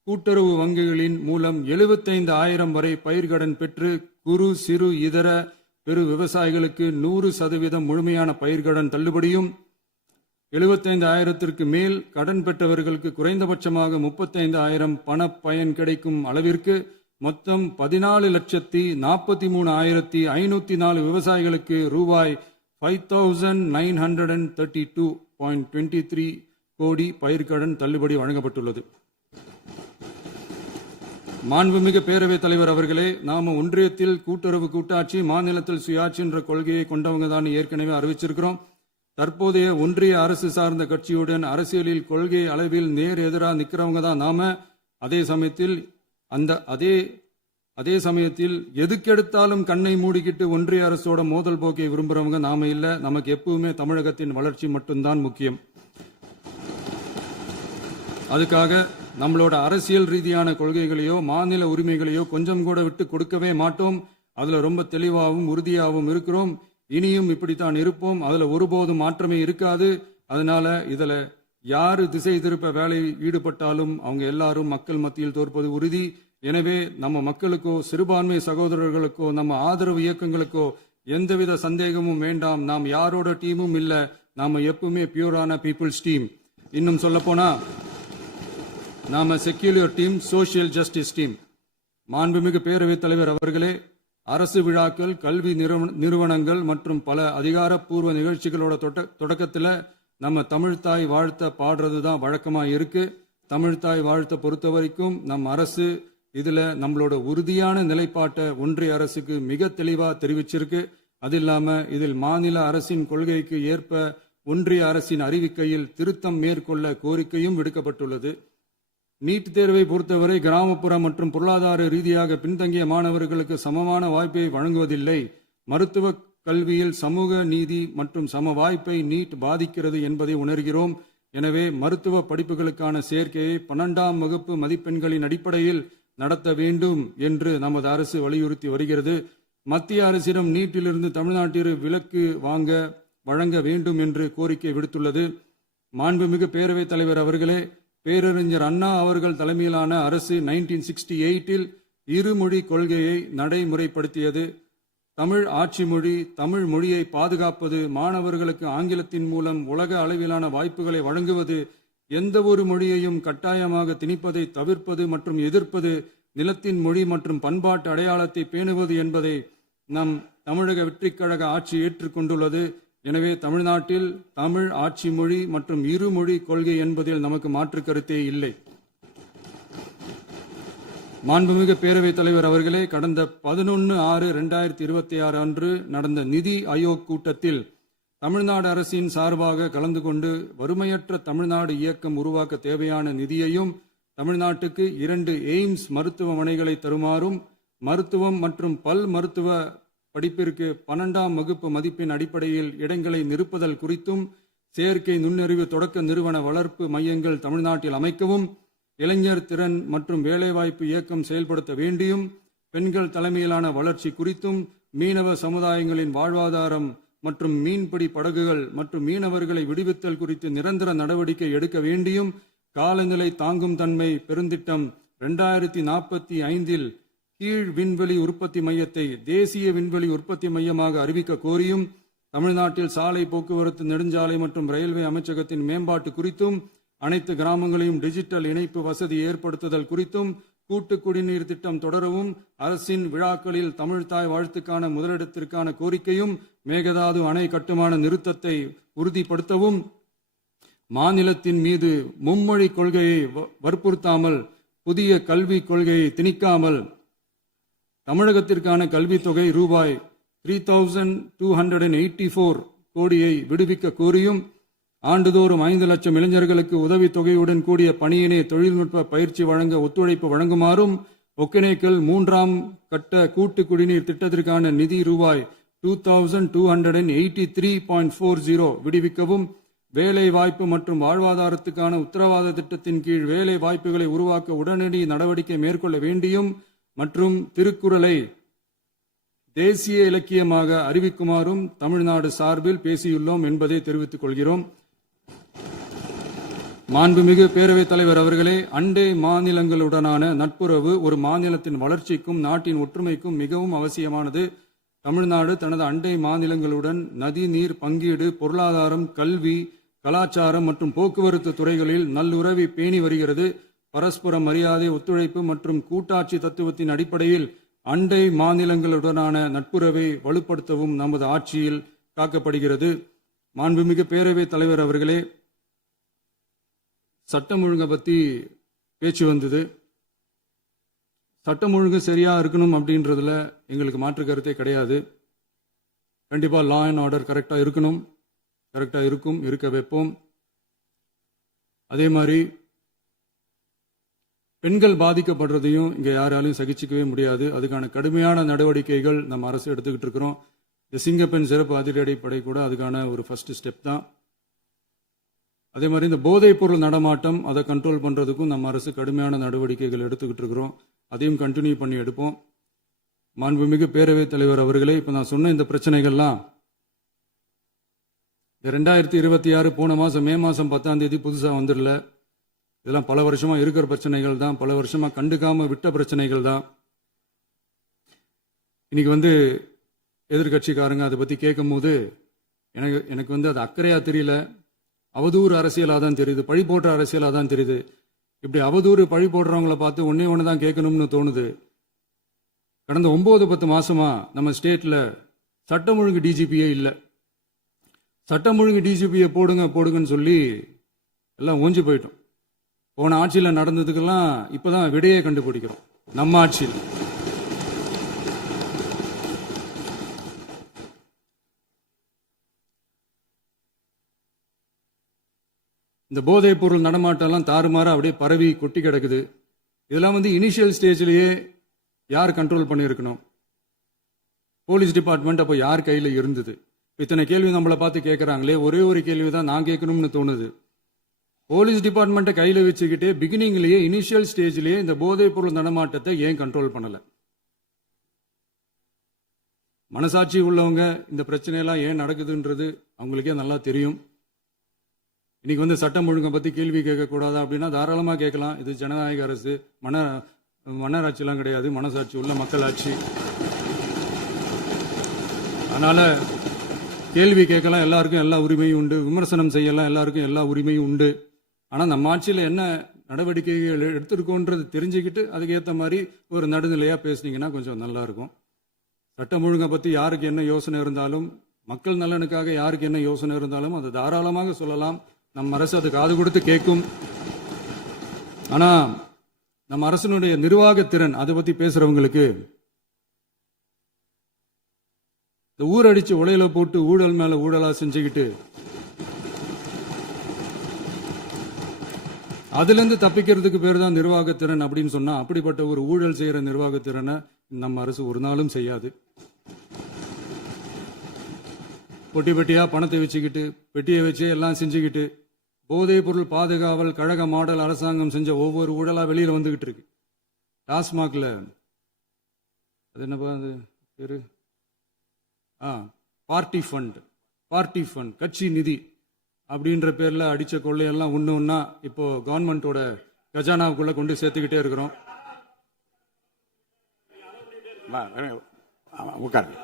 கூட்டுறவு வங்கிகளின் மூலம் 75,000 வரை பயிர்கடன் பெற்று குறு சிறு இதர பெரு விவசாயிகளுக்கு 100% முழுமையான பயிர்கடன் தள்ளுபடியும் 75,000க்கு மேல் கடன் பெற்றவர்களுக்கு குறைந்தபட்சமாக 35,000 பண பயன் கிடைக்கும் அளவிற்கு மொத்தம் 14,43,504 விவசாயிகளுக்கு ரூபாய் 5,932.23 கோடி பயிர்கடன் தள்ளுபடி வழங்கப்பட்டுள்ளது. மாண்புமிகு பேரவைத் தலைவர் அவர்களே, நாம ஒன்றியத்தில் கூட்டுறவு கூட்டாட்சி, மாநிலத்தில் சுயாட்சி என்ற கொள்கையை கொண்டவங்க தான் ஏற்கனவே அறிவிச்சிருக்கிறோம். தற்போதைய ஒன்றிய அரசு சார்ந்த கட்சியுடன் அரசியலில் கொள்கை அளவில் நேர் எதிராக நிற்கிறவங்க தான் நாம. அதே சமயத்தில் எதுக்கெடுத்தாலும் கண்ணை மூடிக்கிட்டு ஒன்றிய அரசோட மோதல் போக்கை விரும்புறவங்க நாம இல்ல. நமக்கு எப்பவுமே தமிழகத்தின் வளர்ச்சி மட்டும்தான் முக்கியம். அதுக்காக நம்மளோட அரசியல் ரீதியான கொள்கைகளையோ மாநில உரிமைகளையோ கொஞ்சம் கூட விட்டு கொடுக்கவே மாட்டோம். அதுல ரொம்ப தெளிவாகவும் உறுதியாகவும் இருக்கிறோம். இனியும் இப்படித்தான் இருப்போம். அதுல ஒருபோதும் மாற்றமே இருக்காது. அதனால இதுல யாரு திசை திருப்ப வேலையில் ஈடுபட்டாலும் அவங்க எல்லாரும் மக்கள் மத்தியில் தோற்பது உறுதி. எனவே நம்ம மக்களுக்கோ சிறுபான்மை சகோதரர்களுக்கோ நம்ம ஆதரவு இயக்கங்களுக்கோ எந்தவித சந்தேகமும் வேண்டாம். நாம் யாரோட டீமும் இல்ல. நாம எப்பவுமே பியூரான பீப்புள்ஸ் டீம். இன்னும் சொல்ல போனா நாம secular team, social justice team. மாண்புமிகு பேரவைத் தலைவர் அவர்களே, அரசு விழாக்கள், கல்வி நிறுவனங்கள் மற்றும் பல அதிகாரப்பூர்வ நிகழ்ச்சிகளோட தொடக்கத்தில் நம்ம தமிழ்தாய் வாழ்த்த பாடுறது தான் வழக்கமா இருக்கு. தமிழ்தாய் வாழ்த்த பொறுத்த வரைக்கும் நம் அரசு இதுல நம்மளோட உறுதியான நிலைப்பாட்டை ஒன்றிய அரசுக்கு மிக தெளிவா தெரிவிச்சிருக்கு. அது இல்லாம இதில் மாநில அரசின் கொள்கைக்கு ஏற்ப ஒன்றிய அரசின் அறிவிக்கையில் திருத்தம் மேற்கொள்ள கோரிக்கையும் விடுக்கப்பட்டுள்ளது. நீட் தேர்வை பொறுத்தவரை கிராமப்புற மற்றும் பொருளாதார ரீதியாக பின்தங்கிய மாணவர்களுக்கு சமமான வாய்ப்பை வழங்குவதில்லை. மருத்துவ கல்வியில் சமூக நீதி மற்றும் சம வாய்ப்பை நீட் பாதிக்கிறது என்பதை உணர்கிறோம். எனவே மருத்துவ படிப்புகளுக்கான சேர்க்கையை 12ஆம் வகுப்பு மதிப்பெண்களின் அடிப்படையில் நடத்த வேண்டும் என்று நமது அரசு வலியுறுத்தி வருகிறது. மத்திய அரசிடம் நீட்டிலிருந்து தமிழ்நாட்டிற்கு விலக்கு வழங்க வேண்டும் என்று கோரிக்கை விடுத்துள்ளது. மாண்புமிகு பேரவைத் தலைவர் அவர்களே, பேரறிஞர் அண்ணா அவர்கள் தலைமையிலான அரசு 1968இல் இருமொழி கொள்கையை நடைமுறைப்படுத்தியது. தமிழ் ஆட்சி மொழி, தமிழ் மொழியை பாதுகாப்பது, மாணவர்களுக்கு ஆங்கிலத்தின் மூலம் உலக அளவிலான வாய்ப்புகளை வழங்குவது, எந்த ஒரு மொழியையும் கட்டாயமாக திணிப்பதை தவிர்ப்பது மற்றும் எதிர்ப்பது, நிலத்தின் மொழி மற்றும் பண்பாட்டு அடையாளத்தை பேணுவது என்பதை நம் தமிழக வெற்றிக் கழக ஆட்சி ஏற்றுக்கொண்டுள்ளது. எனவே தமிழ்நாட்டில் தமிழ் ஆட்சி மொழி மற்றும் இருமொழி கொள்கை என்பதில் நமக்கு மாற்று கருத்தே இல்லை. மாண்புமிகு பேரவைத் தலைவர் அவர்களே, கடந்த 11/6/2026 அன்று நடந்த நிதி ஆயோக் கூட்டத்தில் தமிழ்நாடு அரசின் சார்பாக கலந்து கொண்டு வறுமையற்ற தமிழ்நாடு இயக்கம் உருவாக்க தேவையான நிதியையும், தமிழ்நாட்டுக்கு 2 எய்ம்ஸ் மருத்துவமனைகளை தருமாறும், மருத்துவம் மற்றும் பல் மருத்துவ படிப்பிற்கு 12ஆம் வகுப்பு மதிப்பெண் அடிப்படையில் இடங்களை நிரப்புதல் குறித்தும், செயற்கை நுண்ணறிவு தொடக்க நிறுவன வளர்ப்பு மையங்கள் தமிழ்நாட்டில் அமைக்கவும், இளைஞர் திறன் மற்றும் வேலைவாய்ப்பு இயக்கம் செயல்படுத்த வேண்டியும், பெண்கள் தலைமையிலான வளர்ச்சி குறித்தும், மீனவ சமுதாயங்களின் வாழ்வாதாரம் மற்றும் மீன்பிடி படகுகள் மற்றும் மீனவர்களை விடுவித்தல் குறித்து நிரந்தர நடவடிக்கை எடுக்க வேண்டியும், காலநிலை தாங்கும் தன்மை பெருந்திட்டம் 2045இல் கீழ் விண்வெளி உற்பத்தி மையத்தை தேசிய விண்வெளி உற்பத்தி மையமாக அறிவிக்க கோரியும், தமிழ்நாட்டில் சாலை போக்குவரத்து, நெடுஞ்சாலை மற்றும் ரயில்வே அமைச்சகத்தின் மேம்பாட்டு குறித்தும், அனைத்து கிராமங்களையும் டிஜிட்டல் இணைப்பு வசதி ஏற்படுத்துதல் குறித்தும், கூட்டு குடிநீர் திட்டம் தொடரவும், அரசின் விழாக்களில் தமிழ்தாய் வாழ்த்துக்கான முதலிடத்திற்கான கோரிக்கையும், மேகதாது அணை கட்டுமான நிறுத்தத்தை உறுதிப்படுத்தவும், மாநிலத்தின் மீது மும்மொழி கொள்கையை வற்புறுத்தாமல் புதிய கல்விக் கொள்கையை திணிக்காமல் தமிழகத்திற்கான கல்வித் தொகை ரூபாய் 3284 கோடியை விடுவிக்க கோரியும், ஆண்டுதோறும் 5 லட்சம் இளைஞர்களுக்கு உதவித் தொகையுடன் கூடிய பணியினை தொழில்நுட்ப பயிற்சி வழங்க ஒத்துழைப்பு வழங்குமாறும், ஒகேனக்கல் 3ஆம் கட்ட கூட்டு குடிநீர் திட்டத்திற்கான நிதி ரூபாய் 2283.40 விடுவிக்கவும், வேலை வாய்ப்பு மற்றும் வாழ்வாதாரத்துக்கான உத்தரவாத திட்டத்தின் கீழ் வேலை வாய்ப்புகளை உருவாக்க உடனடி நடவடிக்கை மேற்கொள்ள வேண்டியும் மற்றும் திருக்குறளை தேசிய இலக்கியமாக அறிவிக்குமாறும் தமிழ்நாடு சார்பில் பேசியுள்ளோம் என்பதை தெரிவித்துக் கொள்கிறோம். மாண்புமிகு பேரவைத் தலைவர் அவர்களே, அண்டை மாநிலங்களுடனான நட்புறவு ஒரு மாநிலத்தின் வளர்ச்சிக்கும் நாட்டின் ஒற்றுமைக்கும் மிகவும் அவசியமானது. தமிழ்நாடு தனது அண்டை மாநிலங்களுடன் நதி நீர் பங்கீடு, பொருளாதாரம், கல்வி, கலாச்சாரம் மற்றும் போக்குவரத்து துறைகளில் நல்லுறவை பேணி வருகிறது. பரஸ்பர மரியாதை, ஒத்துழைப்பு மற்றும் கூட்டாட்சி தத்துவத்தின் அடிப்படையில் அண்டை மாநிலங்களுடனான நட்புறவை வலுப்படுத்தவும் நமது ஆட்சியில் காக்கப்படுகிறது. மாண்புமிகு பேரவைத் தலைவர் அவர்களே, சட்டம் ஒழுங்கை பத்தி பேச்சு வந்தது. சட்டம் ஒழுங்கு சரியா இருக்கணும் அப்படின்றதுல எங்களுக்கு மாற்று கருத்தே கிடையாது. கண்டிப்பா லா அண்ட் ஆர்டர் கரெக்டா இருக்கணும், கரெக்டா இருக்கும், இருக்க வைப்போம். அதே மாதிரி பெண்கள் பாதிக்கப்படுறதையும் இங்க யாராலையும் சகிச்சுக்கவே முடியாது. அதுக்கான கடுமையான நடவடிக்கைகள் நம்ம அரசு எடுத்துக்கிட்டு இருக்கிறோம். இந்த சிங்கப்பெண் சிறப்பு அதிரடிப்படை கூட அதுக்கான ஒரு ஃபர்ஸ்ட் ஸ்டெப் தான். அதே மாதிரி இந்த போதைப் பொருள் நடமாட்டம் அதை கண்ட்ரோல் பண்றதுக்கும் நம்ம அரசு கடுமையான நடவடிக்கைகள் எடுத்துக்கிட்டு இருக்கிறோம். அதையும் கண்டினியூ பண்ணி எடுப்போம். மாண்புமிகு பேரவைத் தலைவர் அவர்களே, இப்ப நான் சொன்ன இந்த பிரச்சனைகள்லாம் 2026 போன மாசம் மே மாசம் 10ஆம் தேதி புதுசா வந்துடல. இதெல்லாம் பல வருஷமா இருக்கிற பிரச்சனைகள் தான், பல வருஷமா கண்டுக்காம விட்ட பிரச்சனைகள் தான். இன்னைக்கு எதிர்கட்சிக்காரங்க அதை பத்தி கேட்கும் போது எனக்கு அது அக்கறையா தெரியல, அவதூறு அரசியலா தான் தெரியுது, பழி போடுற அரசியலா தான் தெரியுது. இப்படி அவதூறு பழி போடுறவங்களை பார்த்து ஒன்னே ஒன்று தான் கேட்கணும்னு தோணுது. கடந்த 9-10 மாசமா நம்ம ஸ்டேட்ல சட்டம் ஒழுங்கு டிஜிபியே இல்லை. சட்டம் ஒழுங்கு டிஜிபியை போடுங்கன்னு சொல்லி எல்லாம் ஓஞ்சி போயிட்டோம். போன ஆட்சியில் நடந்ததுக்கெல்லாம் இப்பதான் விடையே கண்டுபிடிக்கிறோம் நம்ம ஆட்சியில். இந்த போதைப் பொருள் நடமாட்டம்லாம் தாறுமாற அப்படியே பரவி கொட்டி கிடக்குது. இதெல்லாம் இனிஷியல் ஸ்டேஜ்லயே யார் கண்ட்ரோல் பண்ணியிருக்கணும்? போலீஸ் டிபார்ட்மெண்ட் அப்போ யார் கையில் இருந்தது? இத்தனை கேள்வி நம்மளை பார்த்து கேட்கறாங்களே, ஒரே ஒரு கேள்வி தான் நான் கேட்கணும்னு தோணுது. போலீஸ் டிபார்ட்மெண்ட்டை கையில் வச்சுக்கிட்டே பிகினிங்லேயே இனிஷியல் ஸ்டேஜ்லேயே இந்த போதைப் பொருள் நடமாட்டத்தை ஏன் கண்ட்ரோல் பண்ணல? மனசாட்சி உள்ளவங்க இந்த பிரச்சனையெல்லாம் ஏன் நடக்குதுன்றது அவங்களுக்கே நல்லா தெரியும். இன்னைக்கு வந்து சட்டம் ஒழுங்கை பத்தி கேள்வி கேட்கக்கூடாதா அப்படின்னா தாராளமா கேட்கலாம். இது ஜனநாயக அரசு, மன்னராட்சிலாம் கிடையாது, மனசாட்சி உள்ள மக்களாட்சி. அதனால கேள்வி கேட்கலாம், எல்லாருக்கும் எல்லா உரிமையும் உண்டு. விமர்சனம் செய்யலாம், எல்லாருக்கும் எல்லா உரிமையும் உண்டு. ஆனா நம்ம ஆட்சியில் என்ன நடவடிக்கைகள் எடுத்திருக்கோன்றது தெரிஞ்சுக்கிட்டு அதுக்கு ஏற்ற மாதிரி ஒரு நடுநிலையா பேசுனீங்கன்னா கொஞ்சம் நல்லா இருக்கும். சட்டம் ஒழுங்கை பத்தி யாருக்கு என்ன யோசனை இருந்தாலும், மக்கள் நலனுக்காக யாருக்கு என்ன யோசனை இருந்தாலும் அதை தாராளமாக சொல்லலாம். நம்ம அரசு அது காது கொடுத்து கேட்கும். ஆனா நம்ம அரசனுடைய நிர்வாகத்திறன் அதை பத்தி பேசுறவங்களுக்கு இந்த ஊரடிச்சு உலையில போட்டு ஊழல் மேல ஊழலா செஞ்சுக்கிட்டு அதுல இருந்து தப்பிக்கிறதுக்கு பேர் தான் நிர்வாகத்திறன் அப்படின்னு சொன்னா, அப்படிப்பட்ட ஒரு ஊழல் செய்யற நிர்வாகத்திறனை நம்ம அரசு ஒரு நாளும் செய்யாது. பொட்டி பெட்டியா பணத்தை வச்சுக்கிட்டு, பெட்டியை வச்சு எல்லாம் செஞ்சுக்கிட்டு, போதைப் பொருள் பாதுகாவல் கழக மாடல் அரசாங்கம் செஞ்ச ஒவ்வொரு ஊழலா வெளியில வந்துகிட்டு இருக்கு. டாஸ்மாக்ல அது என்னப்பா அது பேரு, பார்ட்டி ஃபண்ட், கட்சி நிதி அப்படின்ற பேர்ல அடிச்ச கொள்ளையெல்லாம் ஒண்ணா இப்போ கவர்மெண்டோட கஜானாவுக்குள்ள கொண்டு சேர்த்துக்கிட்டே இருக்கிறோம். உட்காருங்க.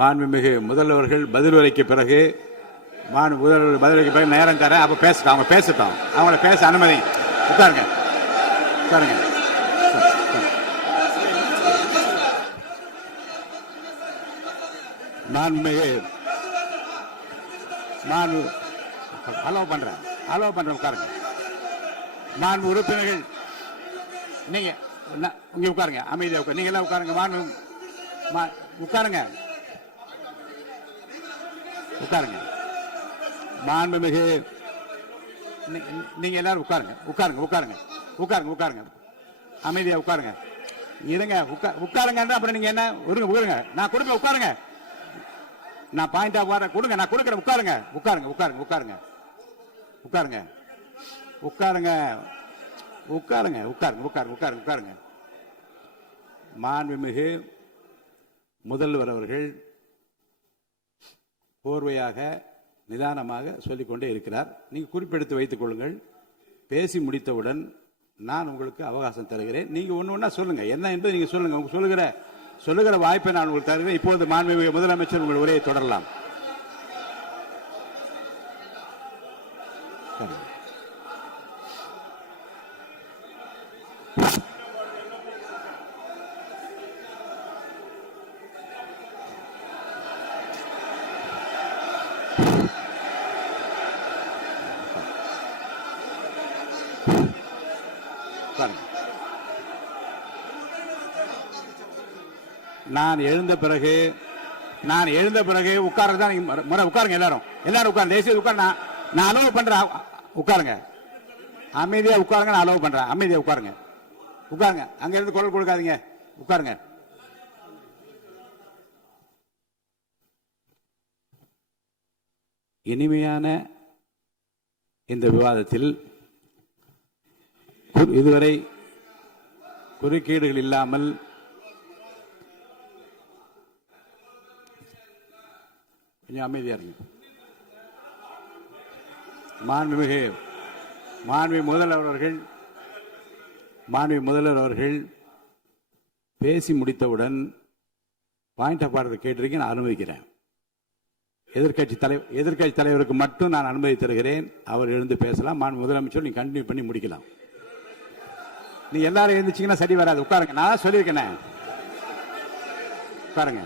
மாண்புமிகு முதல்வர்கள் பதிலுரைக்கு பிறகு முதல்வர் பதிலுரைக்கு பிறகு நேரம் தரேன். அப்ப பேசட்டும், அவங்க பேசட்டும். அவங்கள பேச அனுமதி. உட்காருங்க, உட்காருங்க. மாண்புமிகு அலோவ் பண்றேன். உட்காருங்க. மாண்பு உறுப்பினர்கள் நீங்க இங்க உட்காருங்க, அமைதியா உட்காரு. நீங்க எல்லாம் உட்காருங்க. உட்காருங்க. மாண்புமிகு நீங்க எல்லாரும் உட்காருங்க. அமைதியா உட்காருங்க. இருங்க, உட்காருங்க. அப்புறம் நீங்க என்ன உட்காருங்க. நான் கொடுப்பேன், உட்காருங்க. நான் பாயிண்ட் ஆஃப் வர கொடுங்க, நான் கொடுக்கிறேன். உட்காருங்க. மாண்புமிகு முதல்வர் அவர்கள் போர்வையாக நிதானமாக சொல்லிக்கொண்டே இருக்கிறார். நீங்க குறிப்பெடுத்து வைத்துக் கொள்ளுங்கள். பேசி முடித்தவுடன் நான் உங்களுக்கு அவகாசம் தருகிறேன். நீங்க ஒண்ணு சொல்லுங்க, என்ன என்பது நீங்க சொல்லுங்க. உங்க சொல்லுகிற வாய்ப்பை நான் உங்களுக்கு தருகிறேன். இப்பொழுது மாண்புமிகு முதலமைச்சர் உங்கள் உரையை தொடரலாம். நான் எழுந்த பிறகு உட்கார்றதா முறை. உட்காருங்க, எல்லாரும் உட்காருங்க. தேசிய உட்கார். நான் அலோவ் பண்றேன். உட்காருங்க, அமைதியா உட்காருங்க. நான் அலோவ் பண்றேன். அமைதியா உட்காருங்க. அங்க இருந்து குரல் கொடுக்காதீங்க. உட்காருங்க. இனிமையான இந்த விவாதத்தில் இதுவரை குறுக்கீடுகள் இல்லாமல் கொஞ்சம் அமைதியா இருங்க. மாண்புமிகு முதல்வர் அவர்கள் பேசி முடித்தவுடன் பாயிண்ட் ஆஃப் ஆர்டர் கேட்டிருக்கேன், நான் அனுமதிக்கிறேன். எதிர்க்கட்சி தலைவருக்கு மட்டும் நான் அனுமதி தருகிறேன். அவர் எழுந்து பேசலாம். மாண்பு முதலமைச்சர் நீங்க கண்டினியூ பண்ணி முடிக்கலாம். நீ எல்லாரும் எழுந்துச்சீங்கன்னா சரி வராது. உட்காருங்க. நான் சொல்லியிருக்கேன். உட்காருங்க.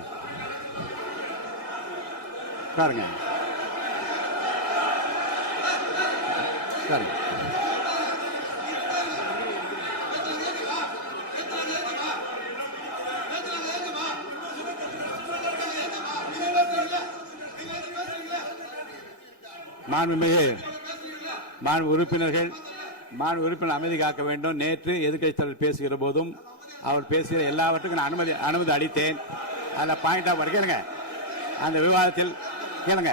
மாண்பு உறுப்பினர் அமைதி காக்க வேண்டும். நேற்று எதிர்க்கட்சி தலைவர் பேசுகிற போதும் அவர் பேசுகிற எல்லாவற்றுக்கும் நான் அனுமதி அளித்தேன். அதில் பாயிண்ட் ஆஃப் கேளுங்க. அந்த விவாதத்தில் கேளுங்க.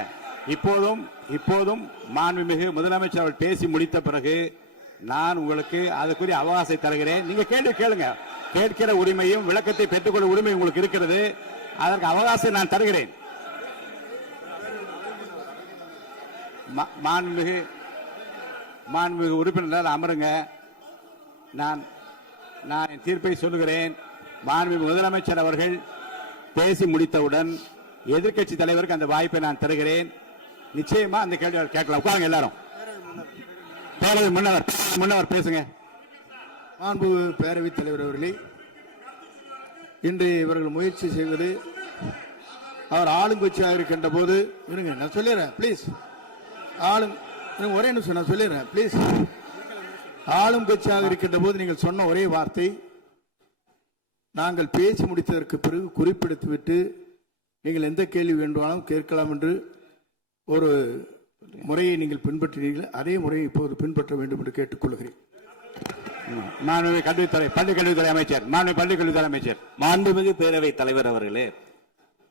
இப்போதும் மாண்புமிகு முதலமைச்சர் அவர் பேசி முடித்த பிறகு நான் உங்களுக்கு அதுக்குரிய அவகாசத்தை தருகிறேன். நீங்க கேள்வி கேளுங்க. கேட்கிற உரிமையும் விளக்கத்தை பெற்றுக்கொள்ள உரிமை உங்களுக்கு இருக்கிறது. அதற்கு அவகாசத்தை நான் தருகிறேன். மாண்புமிகு உறுப்பினர் அமருங்க. நான் என் தீர்ப்பை சொல்லுகிறேன். மாண்புமிகு முதலமைச்சர் அவர்கள் பேசி முடித்தவுடன் எதிர்க்கட்சி தலைவருக்கு அந்த வாய்ப்பை நான் தருகிறேன். நிச்சயமா அந்த கேள்வி கேட்கலாம். உட்காருங்க எல்லாரும். பேரவை முன்னவர் பேசுங்க. மாண்பு பேரவைத் தலைவர் அவர்களே, இன்று இவர்கள் முயற்சி செய்வது அவர் ஆளுங்கட்சியாக இருக்கின்ற போது இருங்க, நான் சொல்லிடுறேன் ப்ளீஸ். ஒரே நிமிஷம் நான் சொல்லிடுறேன் ப்ளீஸ். ஆளும் கட்சியாக இருக்கின்ற போது நீங்கள் சொன்ன ஒரே வார்த்தை, நாங்கள் பேசி முடித்ததற்கு பிறகு குறிப்பிடுத்துவிட்டு நீங்கள் எந்த கேள்வி வேண்டுமானாலும் கேட்கலாம் என்று ஒரு முறையை நீங்கள் பின்பற்றினீர்கள். அதே முறையை இப்போது பின்பற்ற வேண்டும் என்று கேட்டுக்கொள்கிறேன். மாண்புமிகு பள்ளிக்கல்வித்துறை அமைச்சர், மாண்புமிகு பள்ளிக்கல்வித்துறை அமைச்சர். மாண்புமிகு பேரவைத் தலைவர் அவர்களே,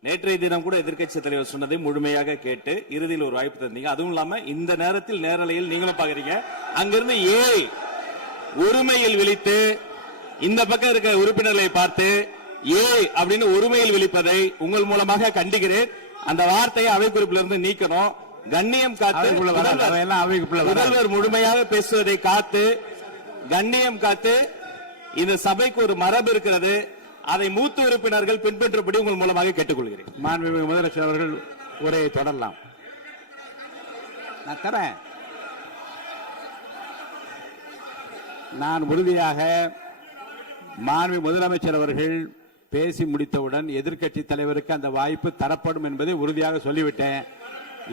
நேற்றைய தினம் கூட எதிர்க்கட்சி தலைவர் சொன்னதை முழுமையாக கேட்டு இறுதியில் ஒரு வாய்ப்பு தந்தீங்க. அதுவும் இல்லாம இந்த நேரத்தில் நேரலையில் நீங்களும் பாக்குறீங்க. அங்கிருந்து ஏய் ஒருமையில் விழித்து இந்த பக்கம் இருக்க உறுப்பினர்களை பார்த்து ஏய் அப்படின்னு ஒருமையில் விழிப்பதை உங்கள் மூலமாக கண்டிக்கிறேன். அந்த வார்த்தையை அவை குறிப்பிலிருந்து நீக்கணும். கண்ணியம் காத்து முதல்வர் முழுமையாக பேசுவதை காத்து கண்ணியம் காத்து இந்த சபைக்கு ஒரு மரபு இருக்கிறது. அதை மூத்த உறுப்பினர்கள் பின்பற்றபடி உங்கள் மூலமாக கேட்டுக்கொள்கிறேன். மாண்புமிகு முதலமைச்சர் அவர்கள் உரையை தொடரலாம். நான் தரேன். நான் உறுதியாக மாண்புமிகு முதலமைச்சர் அவர்கள் பேசி முடித்தவுடன் எதிர்க்கட்சி தலைவருக்கு அந்த வாய்ப்பு தரப்படும் என்பதை உறுதியாக சொல்லிவிட்டேன்.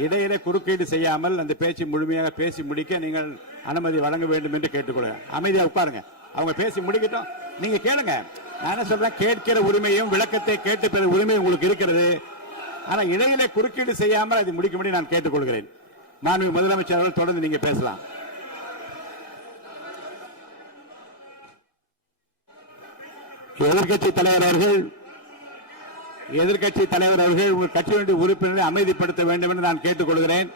இடையிலே குறுக்கீடு செய்யாமல் அந்த பேச்சு முழுமையாக பேசி முடிக்க நீங்கள் அனுமதி வழங்க வேண்டும் என்று கேட்டுக்கொள்கிறேன். அமைதியா உட்காருங்க. அவங்க பேசி முடிக்கட்டும், நீங்க கேளுங்க. நான் என்ன சொல்றேன், கேட்கிற உரிமையும் விளக்கத்தை கேட்டு பெற உரிமை உங்களுக்கு இருக்கிறது. ஆனா இடையிலே குறுக்கீடு செய்யாமல் அதை முடிக்கும்படி நான் கேட்டுக்கொள்கிறேன். மாண்புமிகு முதலமைச்சர் அவர்கள் தொடர்ந்து நீங்க பேசலாம். எதிர்க்கட்சி தலைவர் அவர்கள் உங்கள் கட்சியினுடைய உறுப்பினரை அமைதிப்படுத்த வேண்டும் என்று நான் கேட்டுக்கொள்கிறேன்.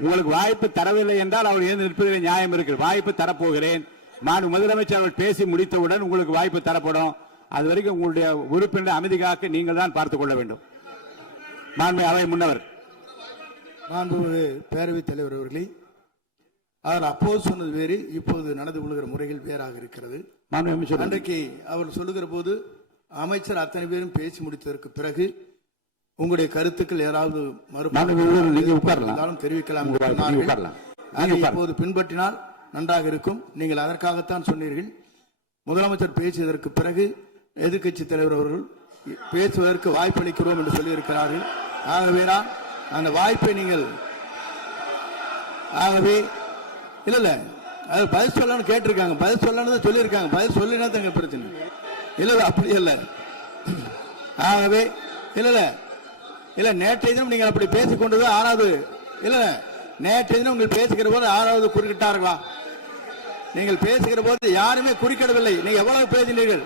உங்களுக்கு வாய்ப்பு தரவில்லை என்றால் அவர் எழுந்து நிற்பதில் நியாயம் இருக்கு. வாய்ப்பு தரப்போகிறேன். நான் முதலமைச்சர் அவர்கள் பேசி முடித்தவுடன் உங்களுக்கு வாய்ப்பு தரப்படும். அது வரைக்கும் உங்களுடைய உறுப்பினரை அமைதி காக்க நீங்கள் தான் பார்த்துக் கொள்ள வேண்டும். மாண்புமிகு அவை முன்னவர். மாண்புமிகு பேரவைத் தலைவர் அவர்களே, அவர் அப்போது சொன்னது வேறு, இப்போது நடந்து கொள்கிற முறைகள் வேறாக இருக்கிறது. அன்றைக்கு அவர் சொல்லுகிற போது அமைச்சர் அத்தனை பேரும் பேசி முடித்ததற்கு பிறகு உங்களுடைய கருத்துக்கள் ஏதாவது தெரிவிக்கலாம். இப்போது பின்பற்றினால் நன்றாக இருக்கும். நீங்கள் அதற்காகத்தான் சொன்னீர்கள். முதலமைச்சர் பேசியதற்கு பிறகு எதிர்க்கட்சி தலைவர் அவர்கள் பேசுவதற்கு வாய்ப்பளிக்கிறோம் என்று சொல்லியிருக்கிறார்கள். ஆகவே தான் அந்த வாய்ப்பை நீங்கள் இல்ல அது பதில் சொல்லணும்னு கேட்டிருக்காங்க. பதில் சொல்லணும் சொல்லியிருக்காங்க. பதில் சொல்லினா தங்க பிரச்சனை இல்ல. அப்படி இல்ல. ஆகவே இல்ல நேற்றைய தினம் நீங்கள் அப்படி பேசிக்கொண்டது ஆறாவது இல்ல. நேற்றைய தினம் நீங்கள் பேசுகிற போது ஆறாவது குறுக்கிட்டார்களா? நீங்கள் பேசுகிற போது யாருமே குறுக்கிடவில்லை. நீங்க எவ்வளவு பேசினீர்கள்,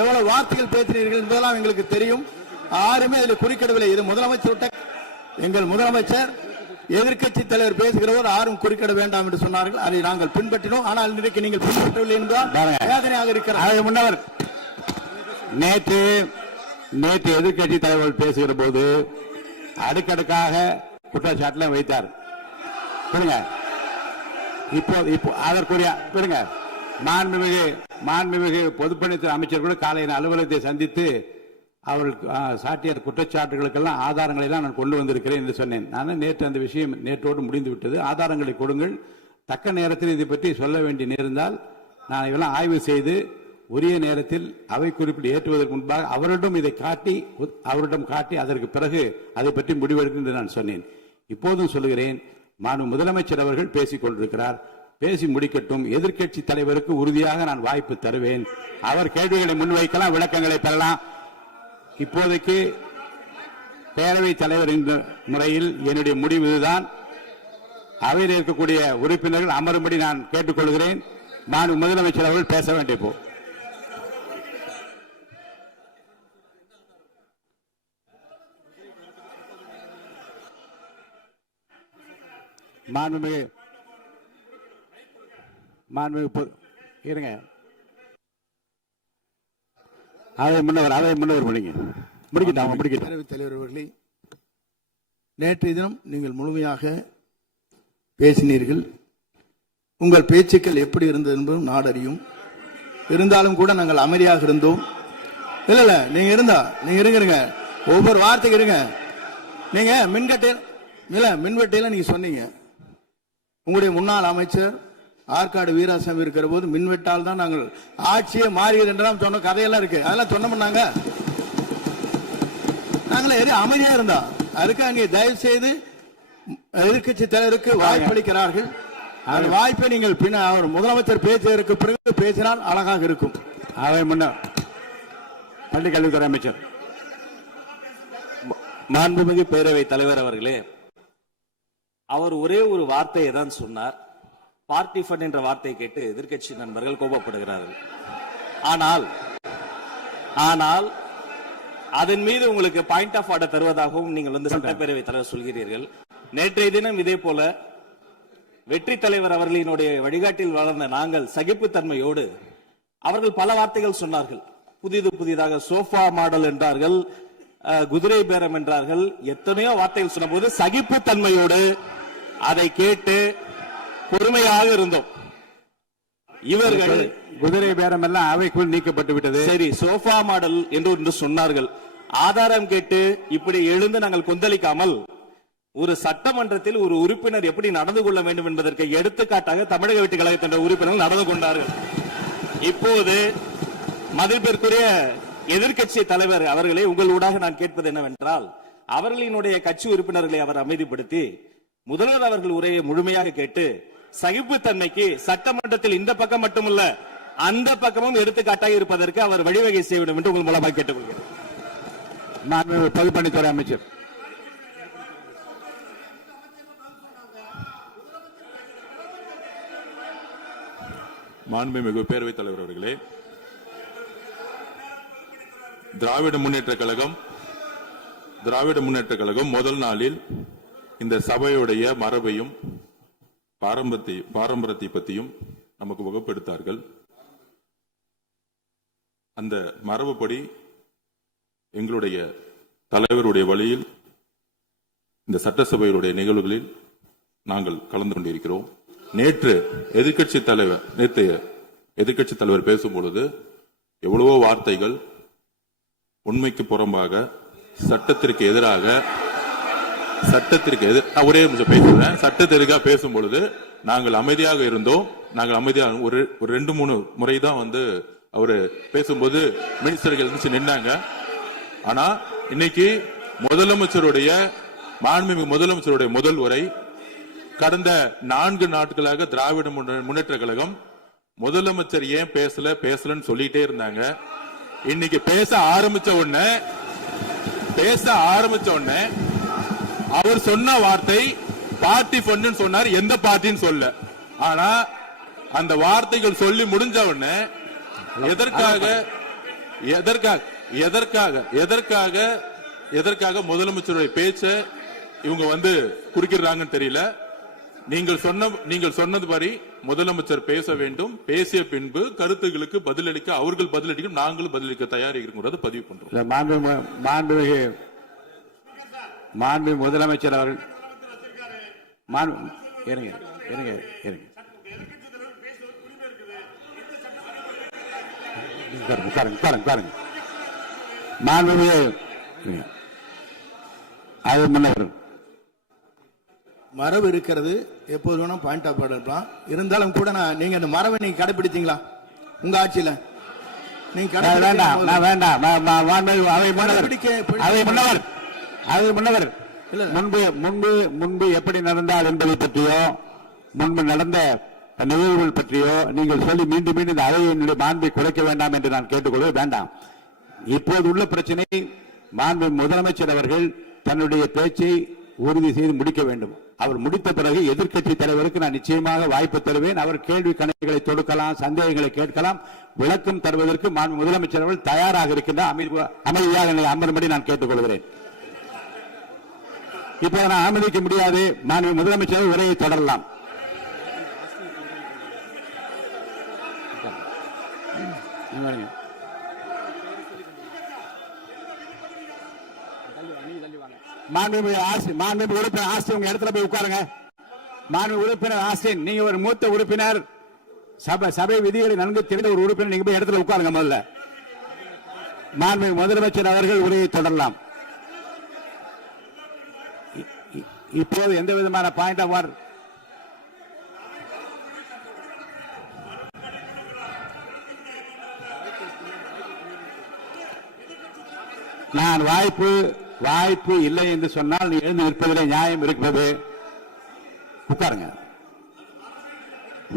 எவ்வளவு வார்த்தைகள் பேசினீர்கள் என்பதெல்லாம் எங்களுக்கு தெரியும். யாருமே அதில் குறுக்கிடவில்லை. இது முதலமைச்சர், எங்கள் முதலமைச்சர் எதிர்க்கட்சி தலைவர் பேசுகிற போது யாரும் குறுக்கிட வேண்டாம் என்று சொன்னார்கள். அதை நாங்கள் பின்பற்றினோம். ஆனால் இன்றைக்கு நீங்கள் பின்பற்றவில்லை என்பதால் வேதனையாக இருக்கிறார். முன்னவர் நேற்று எதிர்க்கட்சி தலைவர் பேசுகிற போது அடுக்கடுக்காக குற்றச்சாட்டுல வைத்தார். இப்போ அதற்குரிய மாண்புமிகு பொதுப்பணித்துறை அமைச்சர் கூட காலையில் அலுவலகத்தை சந்தித்து அவர்கள் சாட்டிய குற்றச்சாட்டுகளுக்கெல்லாம் ஆதாரங்களை எல்லாம் நான் கொண்டு வந்திருக்கிறேன் என்று சொன்னேன். நான் நேற்று அந்த விஷயம் நேற்றோடு முடிந்து விட்டது. ஆதாரங்களை கொடுங்கள். தக்க நேரத்தில் இதை பற்றி சொல்ல வேண்டிய நேர்ந்தால் நான் இதெல்லாம் ஆய்வு செய்து உரிய நேரத்தில் அவை குறிப்பிட்டு ஏற்றுவதற்கு முன்பாக அவரிடம் காட்டி அதற்கு பிறகு அதை பற்றி முடிவெடுக்கும் என்று நான் சொன்னேன். இப்போதும் சொல்லுகிறேன், மாண்பு முதலமைச்சர் அவர்கள் பேசிக் கொண்டிருக்கிறார். பேசி முடிக்கட்டும். எதிர்க்கட்சி தலைவருக்கு உறுதியாக நான் வாய்ப்பு தருவேன். அவர் கேள்விகளை முன்வைக்கலாம், விளக்கங்களை பெறலாம். இப்போதைக்கு பேரவைத் தலைவர் என்ற முறையில் என்னுடைய முடிவு இதுதான். அவையில் இருக்கக்கூடிய உறுப்பினர்கள் அமரும்படி நான் கேட்டுக்கொள்கிறேன். நான் முதலமைச்சர் அவர்கள் பேச வேண்டிய போ இருங்க. அதை முன்னவர் முடிக்கட்டும். பேரவைத் தலைவர் அவர்களே, நேற்றைய தினம் நீங்கள் முழுமையாக பேசினீர்கள். உங்கள் பேச்சுக்கள் எப்படி இருந்தது என்பதும் நாடறியும். இருந்தாலும் கூட நாங்கள் அமைதியாக இருந்தோம். இல்ல நீங்க இருங்க, ஒவ்வொரு வார்த்தைக்கு இருங்க. நீங்க மின்வெட்டையில நீங்க சொன்னீங்க, உங்களுடைய முன்னாள் அமைச்சர் ஆற்காடு வீராசாமி இருக்கிற போது மின்வெட்டால் தான் நாங்கள் ஆட்சியே மாறியது என்றெல்லாம் சொன்ன கதையெல்லாம் இருக்கு. அதெல்லாம் சொன்னோம்னாங்க, நாங்களே அமைதியா இருந்தா. அதுக்காக நீங்க தயவு செய்து எதிர்கட்சி தலைவருக்கு வாய்ப்பளிக்கிறார்கள். அந்த வாய்ப்பை நீங்கள் அவர் முதலமைச்சர் பேசுவதற்கு பிறகு பேசினால் அழகாக இருக்கும். அவை முன்ன பள்ளி கல்வித்துறை அமைச்சர் மாண்புமிகு பேரவை தலைவர் அவர்களே, அவர் ஒரே ஒரு வார்த்தையை தான் சொன்னார். பார்ட்டி ஃபண்ட் என்ற வார்த்தையை கேட்டு எதிர்க்கட்சி நண்பர்கள் கோபப்படுகிறார்கள். ஆனால் அதன் மீது உங்களுக்கு பாயிண்ட் ஆஃப் ஆர்டர் தருவதாகவும் நீங்கள் சட்டப்பேரவை தலைவர் சொல்கிறீர்கள். நேற்றைய தினம் இதே போல வெற்றி தலைவர் அவர்களினுடைய வழிகாட்டில் வளர்ந்த நாங்கள் சகிப்புத்தன்மையோடு அவர்கள் பல வார்த்தைகள் சொன்னார்கள். புதிதாக சோஃபா மாடல் என்றார்கள், குதிரை பேரம் என்றார்கள், எத்தனையோ வார்த்தைகள் சொன்ன போது சகிப்புத்தன்மையோடு அதை கேட்டு பொறுமையாக இருந்தோம். இவர்கள் குதிரை பேரம் எல்லாம் அவைக்குள் நீக்கப்பட்டு விட்டது. சரி, சோஃபா மாடல் என்று சொன்னார்கள். ஆதாரம் கேட்டு இப்படி எழுந்து நாங்கள் கொந்தளிக்காமல் ஒரு சட்டமன்றத்தில் ஒரு உறுப்பினர் எப்படி நடந்து கொள்ள வேண்டும் என்பதற்கு எடுத்துக்காட்டாக தமிழக வெற்றி கழகத்தின் உறுப்பினர்கள் நடந்து கொண்டார்கள். இப்போது மதிப்பிற்குரிய எதிர்க்கட்சி தலைவர் அவர்களே, உங்கள் ஊடாக நான் கேட்பது என்னவென்றால், அவர்களினுடைய கட்சி உறுப்பினர்களை அவர் அமைதிப்படுத்தி முதல்வர் அவர்கள் உரையை முழுமையாக கேட்டு சகிப்புத்தன்மைக்கு சட்டமன்றத்தில் இந்த பக்கம் மட்டுமல்ல அந்த பக்கமும் எடுத்துக்காட்டாக இருப்பதற்கு அவர் வழிவகை செய்ய வேண்டும் என்று உங்கள் மூலமாக கேட்டுக்கொள்கிறேன். பொதுப்பணித்துறை அமைச்சர் மாண்புமிகு பேரவைத் தலைவர் அவர்களே, திராவிட முன்னேற்ற கழகம் முதல் நாளில் இந்த சபையுடைய மரபையும் பாரம்பரியத்தை பற்றியும் நமக்கு வகுப்பெடுத்தார்கள். அந்த மரபுப்படி எங்களுடைய தலைவருடைய வழியில் இந்த சட்டசபையுடைய நிகழ்வுகளில் நாங்கள் கலந்து கொண்டிருக்கிறோம். நேற்றைய எதிர்க்கட்சி தலைவர் பேசும்பொழுது எவ்வளவோ வார்த்தைகள் உண்மைக்கு புறம்பாக சட்டத்திற்கு எதிராக ஒரே நிமிஷம் பேசுறேன். சட்டத்திற்காக பேசும் பொழுது நாங்கள் அமைதியாக இருந்தோம். ஒரு 2-3 முறை தான் அவரு பேசும்போது மினிஸ்டர்கள் இருந்துச்சு நின்னாங்க. ஆனா இன்னைக்கு மாண்புமிகு முதலமைச்சருடைய முதல் உரை, கடந்த 4 நாட்களாக திராவிட முன்னேற்ற கழகம் முதலமைச்சர் ஏன் பேசலன்னு சொல்லிட்டே இருந்தாங்க. இன்னைக்கு பேச ஆரம்பிச்ச உடனே அவர் சொன்ன வார்த்தை பார்ட்டி ஃபண்ட் சொன்னார். எந்த பார்ட்டின்னு சொல்ல. ஆனா அந்த வார்த்தைகள் சொல்லி முடிஞ்ச உடனே எதற்காக முதலமைச்சருடைய பேச்ச இவங்க குறுக்கிறாங்கன்னு தெரியல. நீங்கள் சொன்னதுபடி முதலமைச்சர் பேச வேண்டும். பேசிய பின்பு கருத்துகளுக்கு பதிலளிக்க அவர்கள் பதிலளிக்கும், நாங்களும் பதிலளிக்க தயாராக இருக்கிறத பதிவு பண்றோம். மாண்பு முதலமைச்சர் அவர்கள் மரபு இருக்கிறது, எப்போது வேணும் பாயிண்ட் ஆஃப் ஆர்டர் இருக்கலாம். இருந்தாலும் கூட நீங்க அந்த மரபை நீங்க கடைபிடித்தீங்களா உங்க ஆட்சியில? நீங்க முன்பு எப்படி நடந்தால் என்பதை பற்றியோ முன்பு நடந்த நிகழ்வுகள் பற்றியோ நீங்கள் சொல்லி மீண்டும் இந்த அவையினுடைய மாண்பை குறைக்க வேண்டாம் என்று நான் கேட்டுக்கொள்ள வேண்டாம். இப்போது உள்ள பிரச்சனை, மாண்பு முதலமைச்சர் அவர்கள் தன்னுடைய பேச்சை உறுதி செய்து முடிக்க வேண்டும். அவர் முடித்த பிறகு எதிர்க்கட்சி தலைவருக்கு நான் நிச்சயமாக வாய்ப்பு தருவேன். அவர் கேள்வி கணக்குகளை தொடுக்கலாம், சந்தேகங்களை கேட்கலாம், விளக்கம் தருவதற்கு மாண்பு முதலமைச்சர் அவர்கள் தயாராக இருக்கின்றார். அமைதியாக என்னை அமரும்படி நான் கேட்டுக்கொள்கிறேன். இப்போது நான் அனுமதிக்க முடியாது. மாண்பு முதலமைச்சர் உரையை தொடரலாம். மாண்புமிகு உறுப்பினர் ஆசி உங்க இடத்துல போய் உட்காருங்க. மாண்பு உறுப்பினர் ஆஸ்டின், நீங்க ஒரு மூத்த உறுப்பினர், சபை விதிகளை நன்கு தெரிந்த ஒரு உறுப்பினர், நீங்க போய் இடத்துல உட்காருங்க. முதல்ல மாண்பு முதலமைச்சர் அவர்கள் உரையை தொடரலாம். இப்போது எந்த விதமான பாயிண்ட் ஆஃப் ஆர்டர் நான் வாய்ப்பு இல்லை என்று சொன்னால் நீ எழுந்து நிற்பதிலே நியாயம் இருக்கிறது. உட்காருங்க.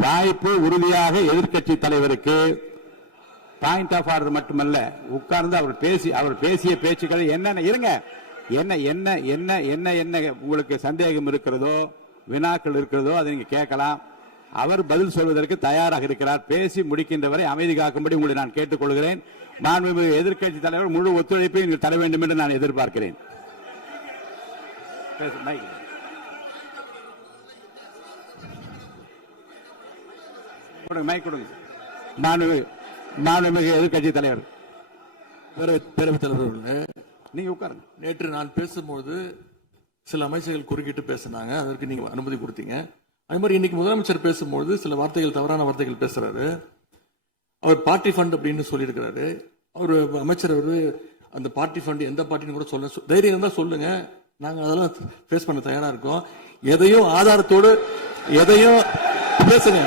வாய்ப்பு உறுதியாக எதிர்க்கட்சி தலைவருக்கு பாயிண்ட் ஆஃப் ஆர்டர் மட்டுமல்ல, உட்கார்ந்து அவர் பேசிய பேச்சுக்கள் என்னென்ன இருங்க, என்ன என்ன என்ன என்ன என்ன உங்களுக்கு சந்தேகம் இருக்கிறதோ, வினாக்கள் இருக்கிறதோ அதை நீங்க கேட்கலாம். அவர் பதில் சொல்வதற்கு தயாராக இருக்கிறார். பேசி முடிக்கின்ற வரை அமைதி காக்கும்படி உங்களை நான் கேட்டுக்கொள்கிறேன். மாண்புமிகு எதிர்க்கட்சி தலைவர் முழு ஒத்துழைப்பை நீங்கள் தர வேண்டும் என்று நான் எதிர்பார்க்கிறேன். மைக் கொடுங்க. மாண்புமிகு எதிர்க்கட்சி தலைவர், பேரவைத் தலைவர் அவர்களே, நீங்க உட்காருங்க. நேற்று நான் பேசும்போது சில அமைச்சர்கள் குறுக்கிட்டு பேசினாங்க, அதற்கு நீங்க அனுமதி கொடுத்தீங்க. அது மாதிரி இன்னைக்கு முதலமைச்சர் பேசும்போது சில வார்த்தைகள், தவறான வார்த்தைகள் பேசுறாரு. அவர் பார்ட்டி ஃபண்ட் அப்படின்னு சொல்லியிருக்கிறாரு. அவர் அமைச்சர் அந்த பார்ட்டி ஃபண்ட் எந்த பார்ட்டின்னு கூட சொல்ல, தைரியம் இருந்தா சொல்லுங்க, நாங்க அதெல்லாம் ஃபேஸ் பண்ண தயாரா இருக்கோம். எதையும் ஆதாரத்தோடு எதையும் பேசுங்க.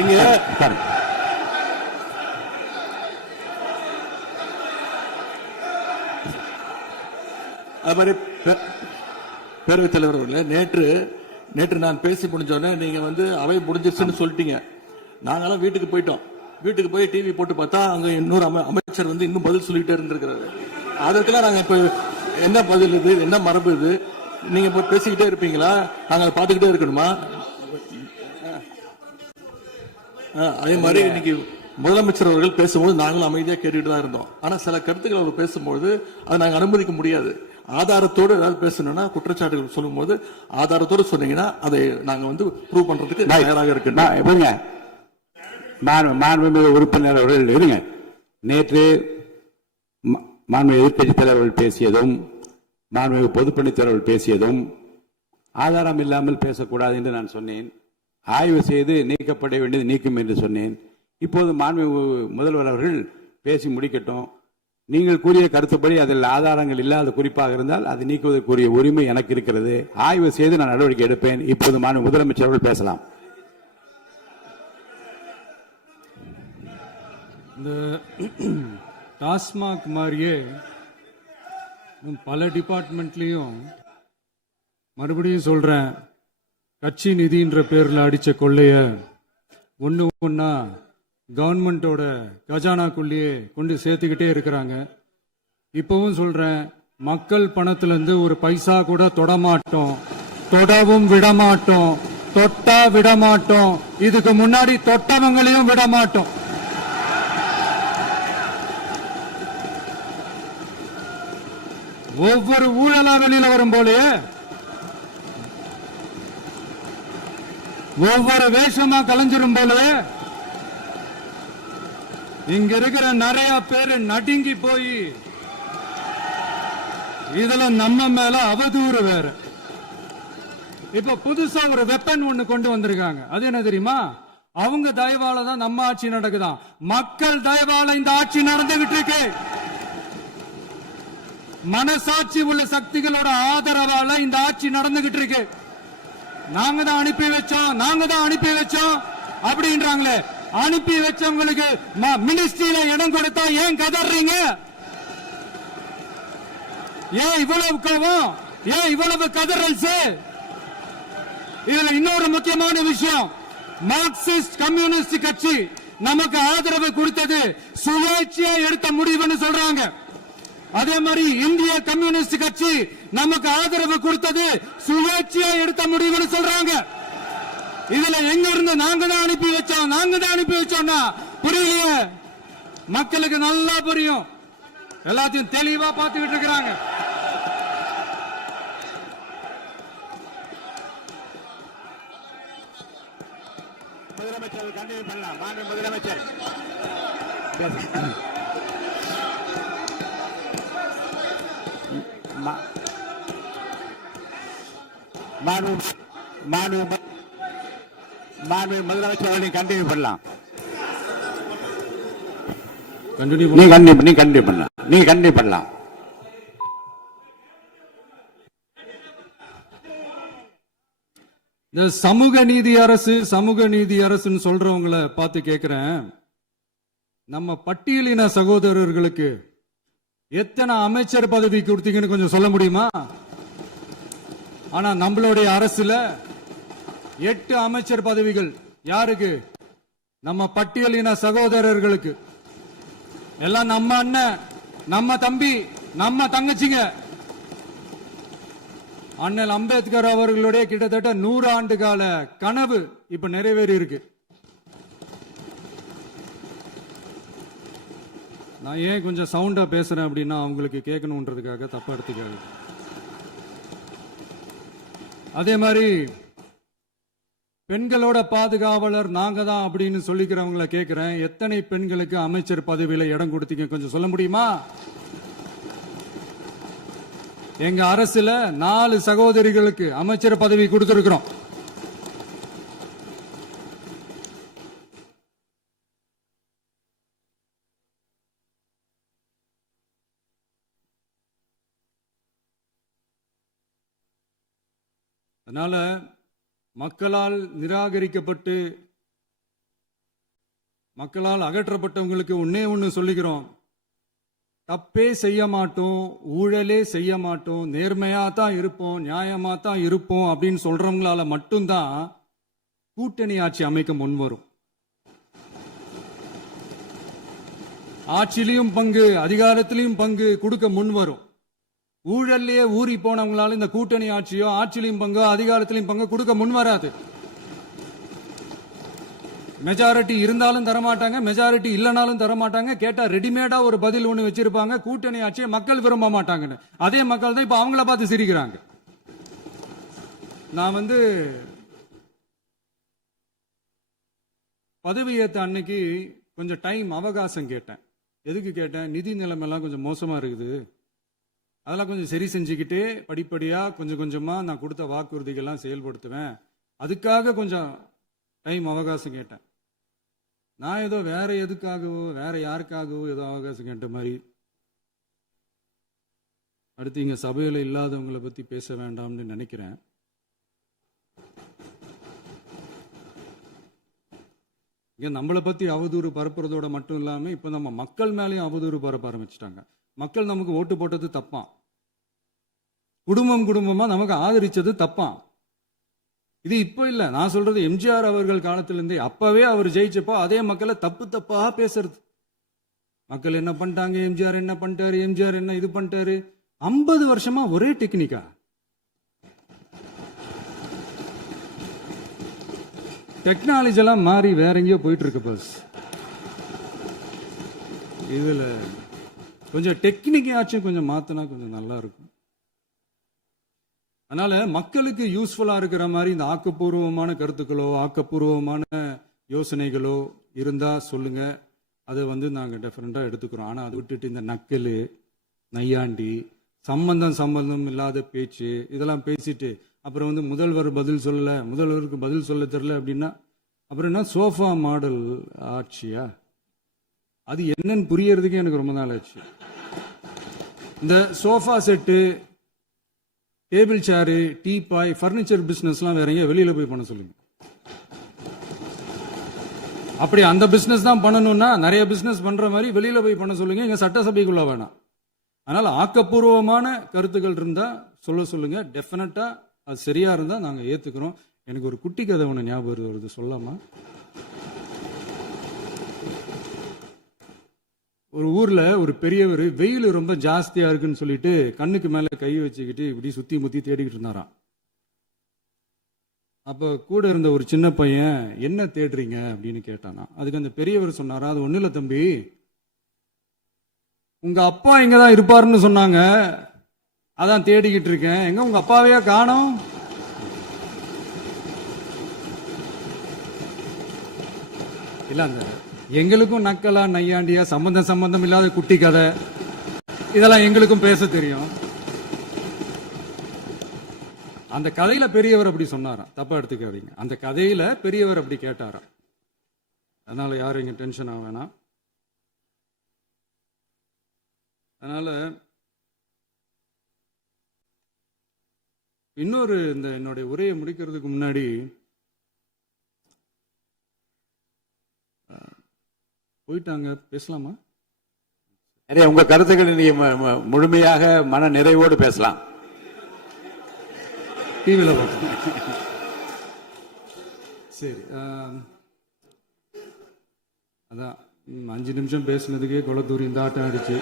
இங்க அது மாதிரி பேரவைத் தலைவர் அவர்களே, நேற்று நான் பேசி முடிஞ்சோடனே நீங்க அவை முடிஞ்சிருச்சுன்னு சொல்லிட்டீங்க. நாங்கெல்லாம் வீட்டுக்கு போயிட்டோம். வீட்டுக்கு போய் டிவி போட்டு பார்த்தா அங்க இன்னொரு அமைச்சர் இன்னும் பதில் சொல்லிட்டே இருந்திருக்கிறாரு. அதற்கெல்லாம் நாங்க இப்ப என்ன பதில் இது, என்ன மரபு இது? நீங்க இப்ப பேசிக்கிட்டே இருப்பீங்களா? நாங்க பாத்துக்கிட்டே இருக்கணுமா? அதே மாதிரி இன்னைக்கு முதலமைச்சர் அவர்கள் பேசும்போது நாங்களும் அமைதியா கேட்டுட்டு தான் இருந்தோம். ஆனா சில கருத்துக்கள் அவர் பேசும்போது அதை நாங்க அனுமதிக்க முடியாது. ஆதாரத்தோடு ஏதாவது பேசணும்னா, குற்றச்சாட்டுகள் சொல்லும் போது ஆதாரத்தோடு சொன்னீங்கன்னா அதை நாங்க ப்ரூவ் பண்றதுக்கு தயாராக இருக்கு. மாண்புமிகு உறுப்பினர் அவர்கள் இருங்க. நேற்று மாண்புமிகு எதிர்க்கட்சி தலைவர்கள் பேசியதும், மாண்புமிகு பொதுப்பணித்துறையர்கள் பேசியதும் ஆதாரம் இல்லாமல் பேசக்கூடாது என்று நான் சொன்னேன். ஆய்வு செய்து நீக்கப்பட வேண்டியது நீக்கும் என்று சொன்னேன். இப்போது மாண்புமிகு முதல்வர் அவர்கள் பேசி முடிக்கட்டும். நீங்கள் கூறிய கருத்துப்படி அதில் ஆதாரங்கள் இல்லாத குறிப்பாக இருந்தால் அதை நீக்குவதற்குரிய உரிமை எனக்கு இருக்கிறது. ஆய்வு செய்து நான் நடவடிக்கை எடுப்பேன். இப்போது மாண்பு முதலமைச்சர் அவர்கள் பேசலாம். இந்த டாஸ்மாக் மாதிரியே பல டிபார்ட்மெண்ட்லயும், மறுபடியும் சொல்றேன், கட்சி நிதின்ற பேர்ல அடிச்ச கொள்ளைய ஒன்னா கவர்மெண்டோட கஜானாக்குள்ளேயே கொண்டு சேர்த்துக்கிட்டே இருக்கிறாங்க. இப்பவும் சொல்றேன், மக்கள் பணத்துல இருந்து ஒரு பைசா கூட தொடமாட்டோம், தொடவும் விடமாட்டோம், தொட்டா விடமாட்டோம். இதுக்கு முன்னாடி தொட்டவங்களையும் விடமாட்டோம். ஒவ்வொரு ஊழலா வெளியில வரும் போலே, ஒவ்வொரு வேஷமா கலைஞ்சிரும் போலே, இங்க இருக்கிற நிறைய பேரு நடுங்கி போய் இதுல நம்ம மேல அவதூறு வேற. இப்ப புதுசா ஒரு வெப்பன் ஒண்ணு கொண்டு வந்திருக்காங்க. அது என்ன தெரியுமா? அவங்க தயவால தான் நம்ம ஆட்சி நடக்குதான். மக்கள் தயவால இந்த ஆட்சி நடந்துகிட்டு இருக்கு. மனசாட்சி உள்ள சக்திகளோட ஆதரவால இந்த ஆட்சி நடந்துகிட்டு இருக்கு. நாங்க தான் அனுப்பி வச்சோம் அப்படின்றாங்களே. அனுப்பி வச்சவங்களுக்கு மினிஸ்ட்ரியில இடம் கொடுத்தா ஏன் கதறீங்க? ஏன் இவ்வளவு கோபம்? ஏன் இவ்வளவு கதறல்? இதுல இன்னொரு முக்கியமான விஷயம், மார்க்சிஸ்ட் கம்யூனிஸ்ட் கட்சி நமக்கு ஆதரவு கொடுத்தது சுயேட்சையா எடுத்த முடிவுன்னு சொல்றாங்க. அதே மாதிரி இந்திய கம்யூனிஸ்ட் கட்சி நமக்கு ஆதரவு கொடுத்தது சுயேட்சையா எடுத்த முடிவுன்னு சொல்றாங்க. இதுல எங்க இருந்து நாங்க தான் அனுப்பி வச்சோம்னா புரியலையே. மக்களுக்கு நல்லா புரியும். எல்லாத்தையும் தெளிவா பார்த்துக்கிட்டு இருக்கிறாங்க. முதலமைச்சர் கண்டினியூ பண்ணலாம். மாண்பு முதலமைச்சர் மாண்பு முதலமைச்சர் நீங்க கண்டினியூ பண்ணலாம். கண்டினியூ நீங்க கண்டினியூ பண்ணலாம். நீங்க கண்டினியூ பண்ணலாம். இந்த சமூக நீதி அரசுன்னு சொல்றவங்களை பார்த்து கேட்கிறேன், நம்ம பட்டியலின சகோதரர்களுக்கு எத்தனை அமைச்சர் பதவி கொடுத்தீங்கன்னு கொஞ்சம் சொல்ல முடியுமா? ஆனா நம்மளுடைய அரசுல 8 அமைச்சர் பதவிகள் யாருக்கு? நம்ம பட்டியலின சகோதரர்களுக்கு. எல்லாம் நம்ம அண்ணன், நம்ம தம்பி, நம்ம தங்கச்சிங்க. அண்ணல் அம்பேத்கர் அவர்களுடைய கிட்டத்தட்ட 100 ஆண்டு கால கனவு இப்ப நிறைவேறி இருக்கு. நான் ஏன் கொஞ்சம் சவுண்டா பேசுறேன் அப்படின்னா அவங்களுக்கு கேட்கணுன்றதுக்காக, தப்பா எடுத்துக்காது. அதே மாதிரி பெண்களோட பாதுகாவலர் நாங்க தான் அப்படின்னு சொல்லிக்கிறவங்களை கேட்கிறேன், எத்தனை பெண்களுக்கு அமைச்சர் பதவியில இடம் கொடுத்தீங்க கொஞ்சம் சொல்ல முடியுமா? எங்க அரசுல 4 சகோதரிகளுக்கு அமைச்சர் பதவி கொடுத்திருக்கிறோம். அதனால மக்களால் நிராகரிக்கப்பட்டு மக்களால் அகற்றப்பட்டவங்களுக்கு ஒன்னே ஒன்னு சொல்லிக்கிறோம், தப்பே செய்ய மாட்டோம், ஊழலே செய்ய மாட்டோம், நேர்மையா தான் இருப்போம், நியாயமா தான் இருப்போம் அப்படின்னு சொல்றவங்களால மட்டும்தான் கூட்டணி ஆட்சி அமைக்க முன்வரும். ஆட்சியிலையும் பங்கு, அதிகாரத்திலையும் பங்கு கொடுக்க முன்வரும். ஊழல்லையே ஊறி போனவங்களால இந்த கூட்டணி ஆட்சியோ, ஆட்சியிலையும் பங்கோ, அதிகாரத்திலையும் பங்கு கொடுக்க முன்வராது. மெஜாரிட்டி இருந்தாலும் தரமாட்டாங்க, மெஜாரிட்டி இல்லைனாலும் தரமாட்டாங்க. கேட்டா ரெடிமேடா ஒரு பதில் ஒண்ணு வச்சிருப்பாங்க, கூட்டணி ஆட்சியை மக்கள் விரும்ப மாட்டாங்கன்னு. அதே மக்கள் தான் இப்ப அவங்கள பார்த்து சிரிக்கிறாங்க. நான் பதவி ஏத்த அன்னைக்கு கொஞ்சம் டைம் அவகாசம் கேட்டேன். எதுக்கு கேட்டேன்? நிதி நிலைமைலாம் கொஞ்சம் மோசமா இருக்குது, அதெல்லாம் கொஞ்சம் சரி செஞ்சுக்கிட்டே படிப்படியா கொஞ்சம் கொஞ்சமா நான் கொடுத்த வாக்குறுதிகள்லாம் செயல்படுத்துவேன், அதுக்காக கொஞ்சம் டைம் அவகாசம் கேட்டேன். நான் ஏதோ வேற எதுக்காகவோ வேற யாருக்காகவோ ஏதோ அவகாசம் கேட்ட மாதிரி. அடுத்து இங்க சபையில இல்லாதவங்களை பத்தி பேச வேண்டாம்னு நினைக்கிறேன். இங்க நம்மளை பத்தி அவதூறு பரப்புறதோட மட்டும் இல்லாம இப்ப நம்ம மக்கள் மேலேயும் அவதூறு பரப்ப ஆரம்பிச்சிட்டாங்க. மக்கள் நமக்கு ஓட்டு போட்டது தப்பான், குடும்பமா நமக்கு ஆதரிச்சது தப்பான். இது இப்ப இல்ல, நான் சொல்றது எம்ஜிஆர் அவர்கள் காலத்திலிருந்தே. அப்பவே அவர் ஜெயிச்சப்போ அதே மக்களை தப்பா பேசுறது. மக்கள் என்ன பண்ணிட்டாங்க, எம்ஜிஆர் என்ன பண்ணிட்டாரு, எம்ஜிஆர் என்ன இது பண்ணிட்டாரு. 50 வருஷமா ஒரே டெக்னிக்கா. டெக்னாலஜி எல்லாம் மாறி வேற எங்கேயோ போயிட்டு இருக்கு. பஸ் இதுல கொஞ்சம் டெக்னிக்காச்சும் கொஞ்சம் மாத்தினா கொஞ்சம் நல்லா இருக்கும். அதனால மக்களுக்கு யூஸ்ஃபுல்லா இருக்கிற மாதிரி இந்த ஆக்கப்பூர்வமான கருத்துக்களோ ஆக்கப்பூர்வமான யோசனைகளோ இருந்தா சொல்லுங்க, அதை நாங்க டெஃபரெண்டா எடுத்துக்கிறோம். ஆனா அதை விட்டுட்டு இந்த நக்கல், நையாண்டி, சம்பந்தம் இல்லாத பேச்சு இதெல்லாம் பேசிட்டு அப்புறம் முதல்வர் பதில் சொல்லல, முதல்வருக்கு பதில் சொல்ல தெரியல அப்படின்னா அப்புறம் என்ன சோஃபா மாடல் ஆட்சியா? அது என்னன்னு புரியறதுக்கே எனக்கு ரொம்ப நாள் ஆச்சு. இந்த sofa set, table chair, teapoy, furniture பிசினஸ்லாம் வேற எங்க வெளியில போய் பண்ண சொல்லுங்க. அப்படி அந்த பிசினஸ் தான் பண்ணணும்னா நிறைய பிசினஸ் பண்ற மாதிரி வெளியில போய் பண்ண சொல்லுங்க, இங்க சட்டசபைக்குள்ள வேணாம். அதனால ஆக்கப்பூர்வமான கருத்துக்கள் இருந்தா சொல்லுங்க, டெஃபினட்டா அது சரியா இருந்தா நாங்க ஏத்துக்கிறோம். எனக்கு ஒரு குட்டி கதை ஒண்ணு ஞாபகம் வருது, சொல்லாமா? ஒரு ஊர்ல ஒரு பெரியவர் வெயில் ரொம்ப ஜாஸ்தியா இருக்குன்னு சொல்லிட்டு கண்ணுக்கு மேல கை வச்சுக்கிட்டு இப்படி சுத்தி முத்தி தேடிக்கிட்டு இருந்தாராம். அப்ப கூட இருந்த ஒரு சின்ன பையன் என்ன தேடுறீங்க அப்படின்னு கேட்டானா. அதுக்கு அந்த பெரியவர் சொன்னாரா, அது ஒண்ணு இல்ல தம்பி, உங்க அப்பா இங்கதான் இருப்பாருன்னு சொன்னாங்க, அதான் தேடிக்கிட்டு இருக்கேன். எங்க உங்க அப்பாவையா காணோம்? இல்ல அந்த எங்களுக்கும் நக்கலா நையாண்டியா சம்பந்தம் இல்லாத குட்டி கதை இதெல்லாம் எங்களுக்கும் பேச தெரியும். அந்த கதையில பெரியவர் அப்படி சொன்னாராம், தப்பா எடுத்துக்காதீங்க. அந்த கதையில பெரியவர் அப்படி கேட்டாராம். அதனால யாரும் இங்க டென்ஷன் ஆக வேணாம். அதனால இன்னொரு இந்த என்னுடைய உரையை முடிக்கிறதுக்கு முன்னாடி போயிட்டாங்க, பேசலாமா? நிறைய உங்க கருத்துக்களை நீங்க முழுமையாக மன நிறைவோடு பேசலாம். டிவியில் பார்ப்போம். சரி, அதான் 5 நிமிஷம் பேசுனதுக்கே குளத்தூரி இந்த ஆட்டம் அடிச்சு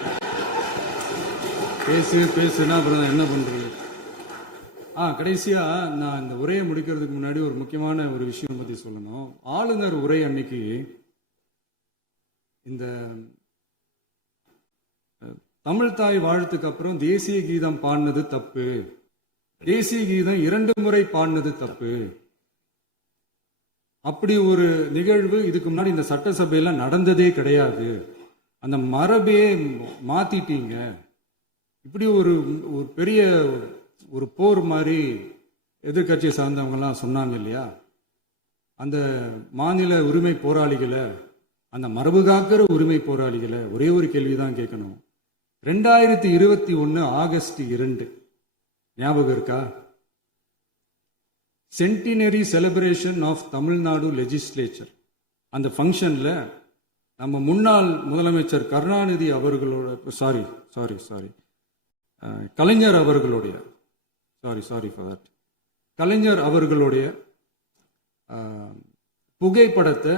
பேசுனா அப்புறம் என்ன பண்றது? கடைசியா நான் இந்த உரையை முடிக்கிறதுக்கு முன்னாடி ஒரு முக்கியமான ஒரு விஷயம் பத்தி சொல்லணும். ஆளுநர் உரை அன்னைக்கு இந்த தமிழ் தாய் வாழ்த்துக்கு அப்புறம் தேசிய கீதம் பாடினது தப்பு, தேசிய கீதம் 2 முறை பாடினது தப்பு, அப்படி ஒரு நிகழ்வு இதுக்கு முன்னாடி இந்த சட்டசபையில நடந்ததே கிடையாது, அந்த மரபே மாத்திட்டீங்க, இப்படி ஒரு பெரிய ஒரு போர் மாதிரி எதிர்கட்சியை சார்ந்தவங்க எல்லாம் சொன்னாங்க இல்லையா? அந்த மாநில உரிமை போராளிகளை, அந்த மரபு காக்கிற உரிமை போராளிகளை ஒரே ஒரு கேள்விதான் கேட்கணும். 2021 ஆகஸ்ட் 2 ஞாபகம் இருக்கா? Centenary celebration of Tamil Nadu legislature. அந்த ஃபங்க்ஷன்ல நம்ம முன்னாள் முதலமைச்சர் கருணாநிதி அவர்களோட கலைஞர் அவர்களுடைய கலைஞர் அவர்களுடைய புகைப்படத்தை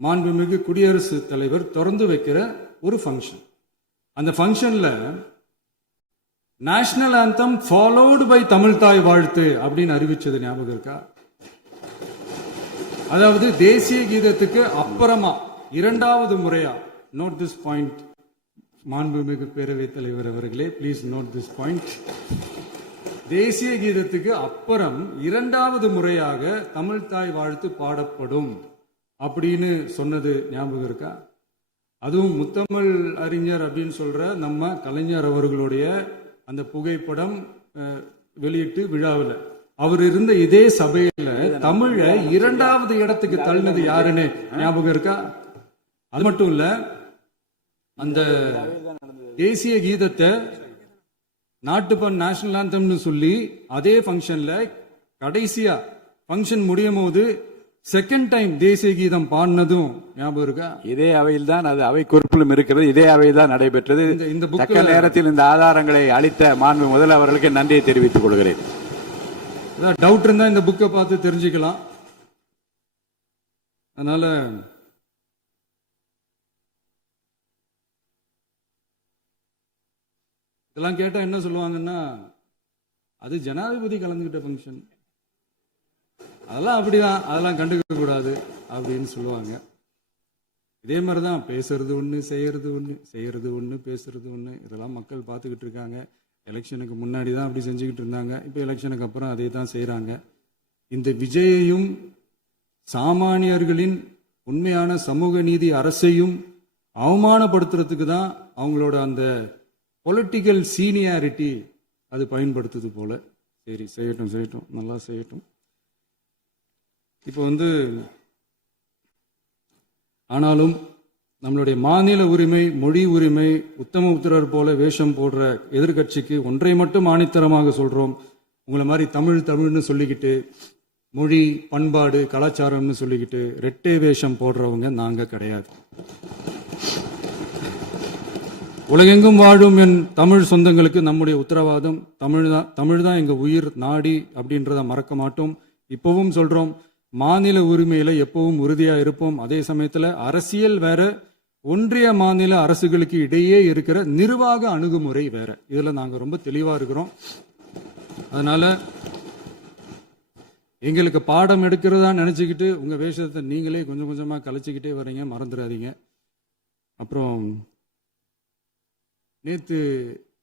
மாண்புமிகு குடியரசுத் தலைவர் திறந்து வைக்கிற ஒரு ஃபங்க்ஷன். அந்த ஃபங்க்ஷன்ல national anthem followed by Tamil Thai Vazhthu அப்படின்னு அறிவிச்சது ஞாபகம் இருக்கா? அதாவது தேசிய கீதத்துக்கு அப்புறமா 2வது முறையா, நோட் திஸ் பாயிண்ட் மாண்புமிகு பேரவைத் தலைவர் அவர்களே, பிளீஸ் நோட் திஸ் பாயிண்ட். தேசிய கீதத்துக்கு அப்புறம் 2வது முறையாக தமிழ் தாய் வாழ்த்து பாடப்படும் அப்படின்னு சொன்னது ஞாபகம் இருக்கா? அதுவும் முத்தமிழ் அறிஞர் அப்படின்னு சொல்ற நம்ம கலைஞர் அவர்களுடைய அந்த புகைப்படம் வெளியிட்டு விழாவில் அவர் இருந்த இதே சபையில தமிழ 2வது இடத்துக்கு தள்ளினது யாருன்னு ஞாபகம் இருக்கா? அது மட்டும் இல்ல, அந்த தேசிய கீதத்தை நாட்டுப்பண் நேஷனல் ஆந்தம்னு சொல்லி அதே ஃபங்க்ஷன்ல கடைசியா ஃபங்க்ஷன் முடியும் போது செகண்ட் டைம் தேசிய கீதம் பாடினதும் ஞாபகம் இருக்கா? இதே அவையில் தான், அது அவை குறிப்பிலும் இருக்கிறது, இதே அவையில் தான் நடைபெற்றது. இந்த தக்க நேரத்தில் இந்த ஆதாரங்களை அளித்த மாண்பு முதல்வர் அவர்களுக்கு நன்றியை தெரிவித்துக் கொள்கிறேன். டவுட் இருந்தா இந்த புக்கை பார்த்து தெரிஞ்சுக்கலாம். அதனால இதெல்லாம் கேட்டா என்ன சொல்லுவாங்கன்னா, அது ஜனாதிபதி கலந்துகிட்ட ஃபங்க்ஷன், அதெல்லாம் அப்படிதான், அதெல்லாம் கண்டுக்க கூடாது அப்படின்னு சொல்லுவாங்க. இதே மாதிரிதான் பேசுறது ஒண்ணு, செய்யறது ஒண்ணு, பேசுறது ஒண்ணு. இதெல்லாம் மக்கள் பார்த்துக்கிட்டு இருக்காங்க. எலெக்ஷனுக்கு முன்னாடி தான் அப்படி செஞ்சுக்கிட்டு இருந்தாங்க, இப்போ எலெக்ஷனுக்கு அப்புறம் அதே தான் செய்யறாங்க. இந்த விஜயையும் சாமானியர்களின் உண்மையான சமூக நீதி அரசையும் அவமானப்படுத்துறதுக்கு தான் அவங்களோட அந்த பொலிட்டிக்கல் சீனியாரிட்டி அது பயன்படுத்துது போல. சரி, செய்யட்டும், நல்லா செய்யட்டும். இப்போ ஆனாலும் நம்மளுடைய மாநில உரிமை, மொழி உரிமை, உத்தமபுத்திரர் போல வேஷம் போடுற எதிர்கட்சிக்கு ஒன்றை மட்டும் ஆணித்தரமாக சொல்றோம். உங்களை மாதிரி தமிழ்னு சொல்லிக்கிட்டு, மொழி, பண்பாடு, கலாச்சாரம்னு சொல்லிக்கிட்டு ரெட்டை வேஷம் போடுறவங்க நாங்க கிடையாது. உலகெங்கும் வாழும் என் தமிழ் சொந்தங்களுக்கு நம்முடைய உத்தரவாதம் தமிழ் தான் எங்க உயிர் நாடி அப்படின்றத மறக்க மாட்டோம். இப்பவும் சொல்றோம், மாநில உரிமையில எப்பவும் உறுதியா இருப்போம். அதே சமயத்துல அரசியல் வேற, ஒன்றிய மாநில அரசுகளுக்கு இடையே இருக்கிற நிர்வாக அணுகுமுறை வேற. இதுல நாங்க ரொம்ப தெளிவா இருக்கிறோம். அதனால எங்களுக்கு பாடம் எடுக்கிறதா நினைச்சுக்கிட்டு உங்க வேஷத்தை நீங்களே கொஞ்சம் கொஞ்சமா கலைச்சிக்கிட்டே வர்றீங்க, மறந்துடாதீங்க. அப்புறம் நேத்து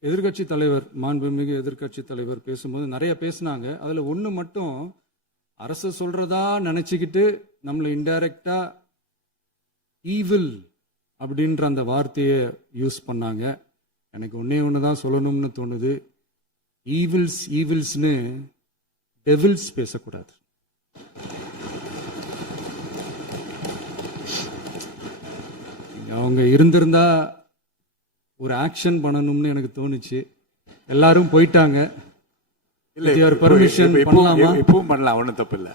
எதிர்கட்சி தலைவர், மாண்புமிகு எதிர்கட்சி தலைவர் பேசும்போது நிறைய பேசினாங்க. அதுல ஒண்ணு மட்டும் அரசு சொல்றதா நினைச்சுக்கிட்டு நம்மளை இன்டைரக்டா ஈவில் அப்படின்ற அந்த வார்த்தையை யூஸ் பண்ணாங்க. எனக்கு ஒன்னே ஒண்ணுதான் சொல்லணும்னு தோணுது. ஈவில்ஸ்னு டெவில்ஸ் பேசக்கூடாது. அவங்க இருந்திருந்தா ஒரு ஆக்ஷன் பண்ணணும்னு எனக்கு தோணுச்சு. எல்லாரும் போயிட்டாங்க. இல்ல With your permission பண்ணலாமா? இப்பவும் பண்ணலாம், ஒன்றும் தப்பு இல்லை.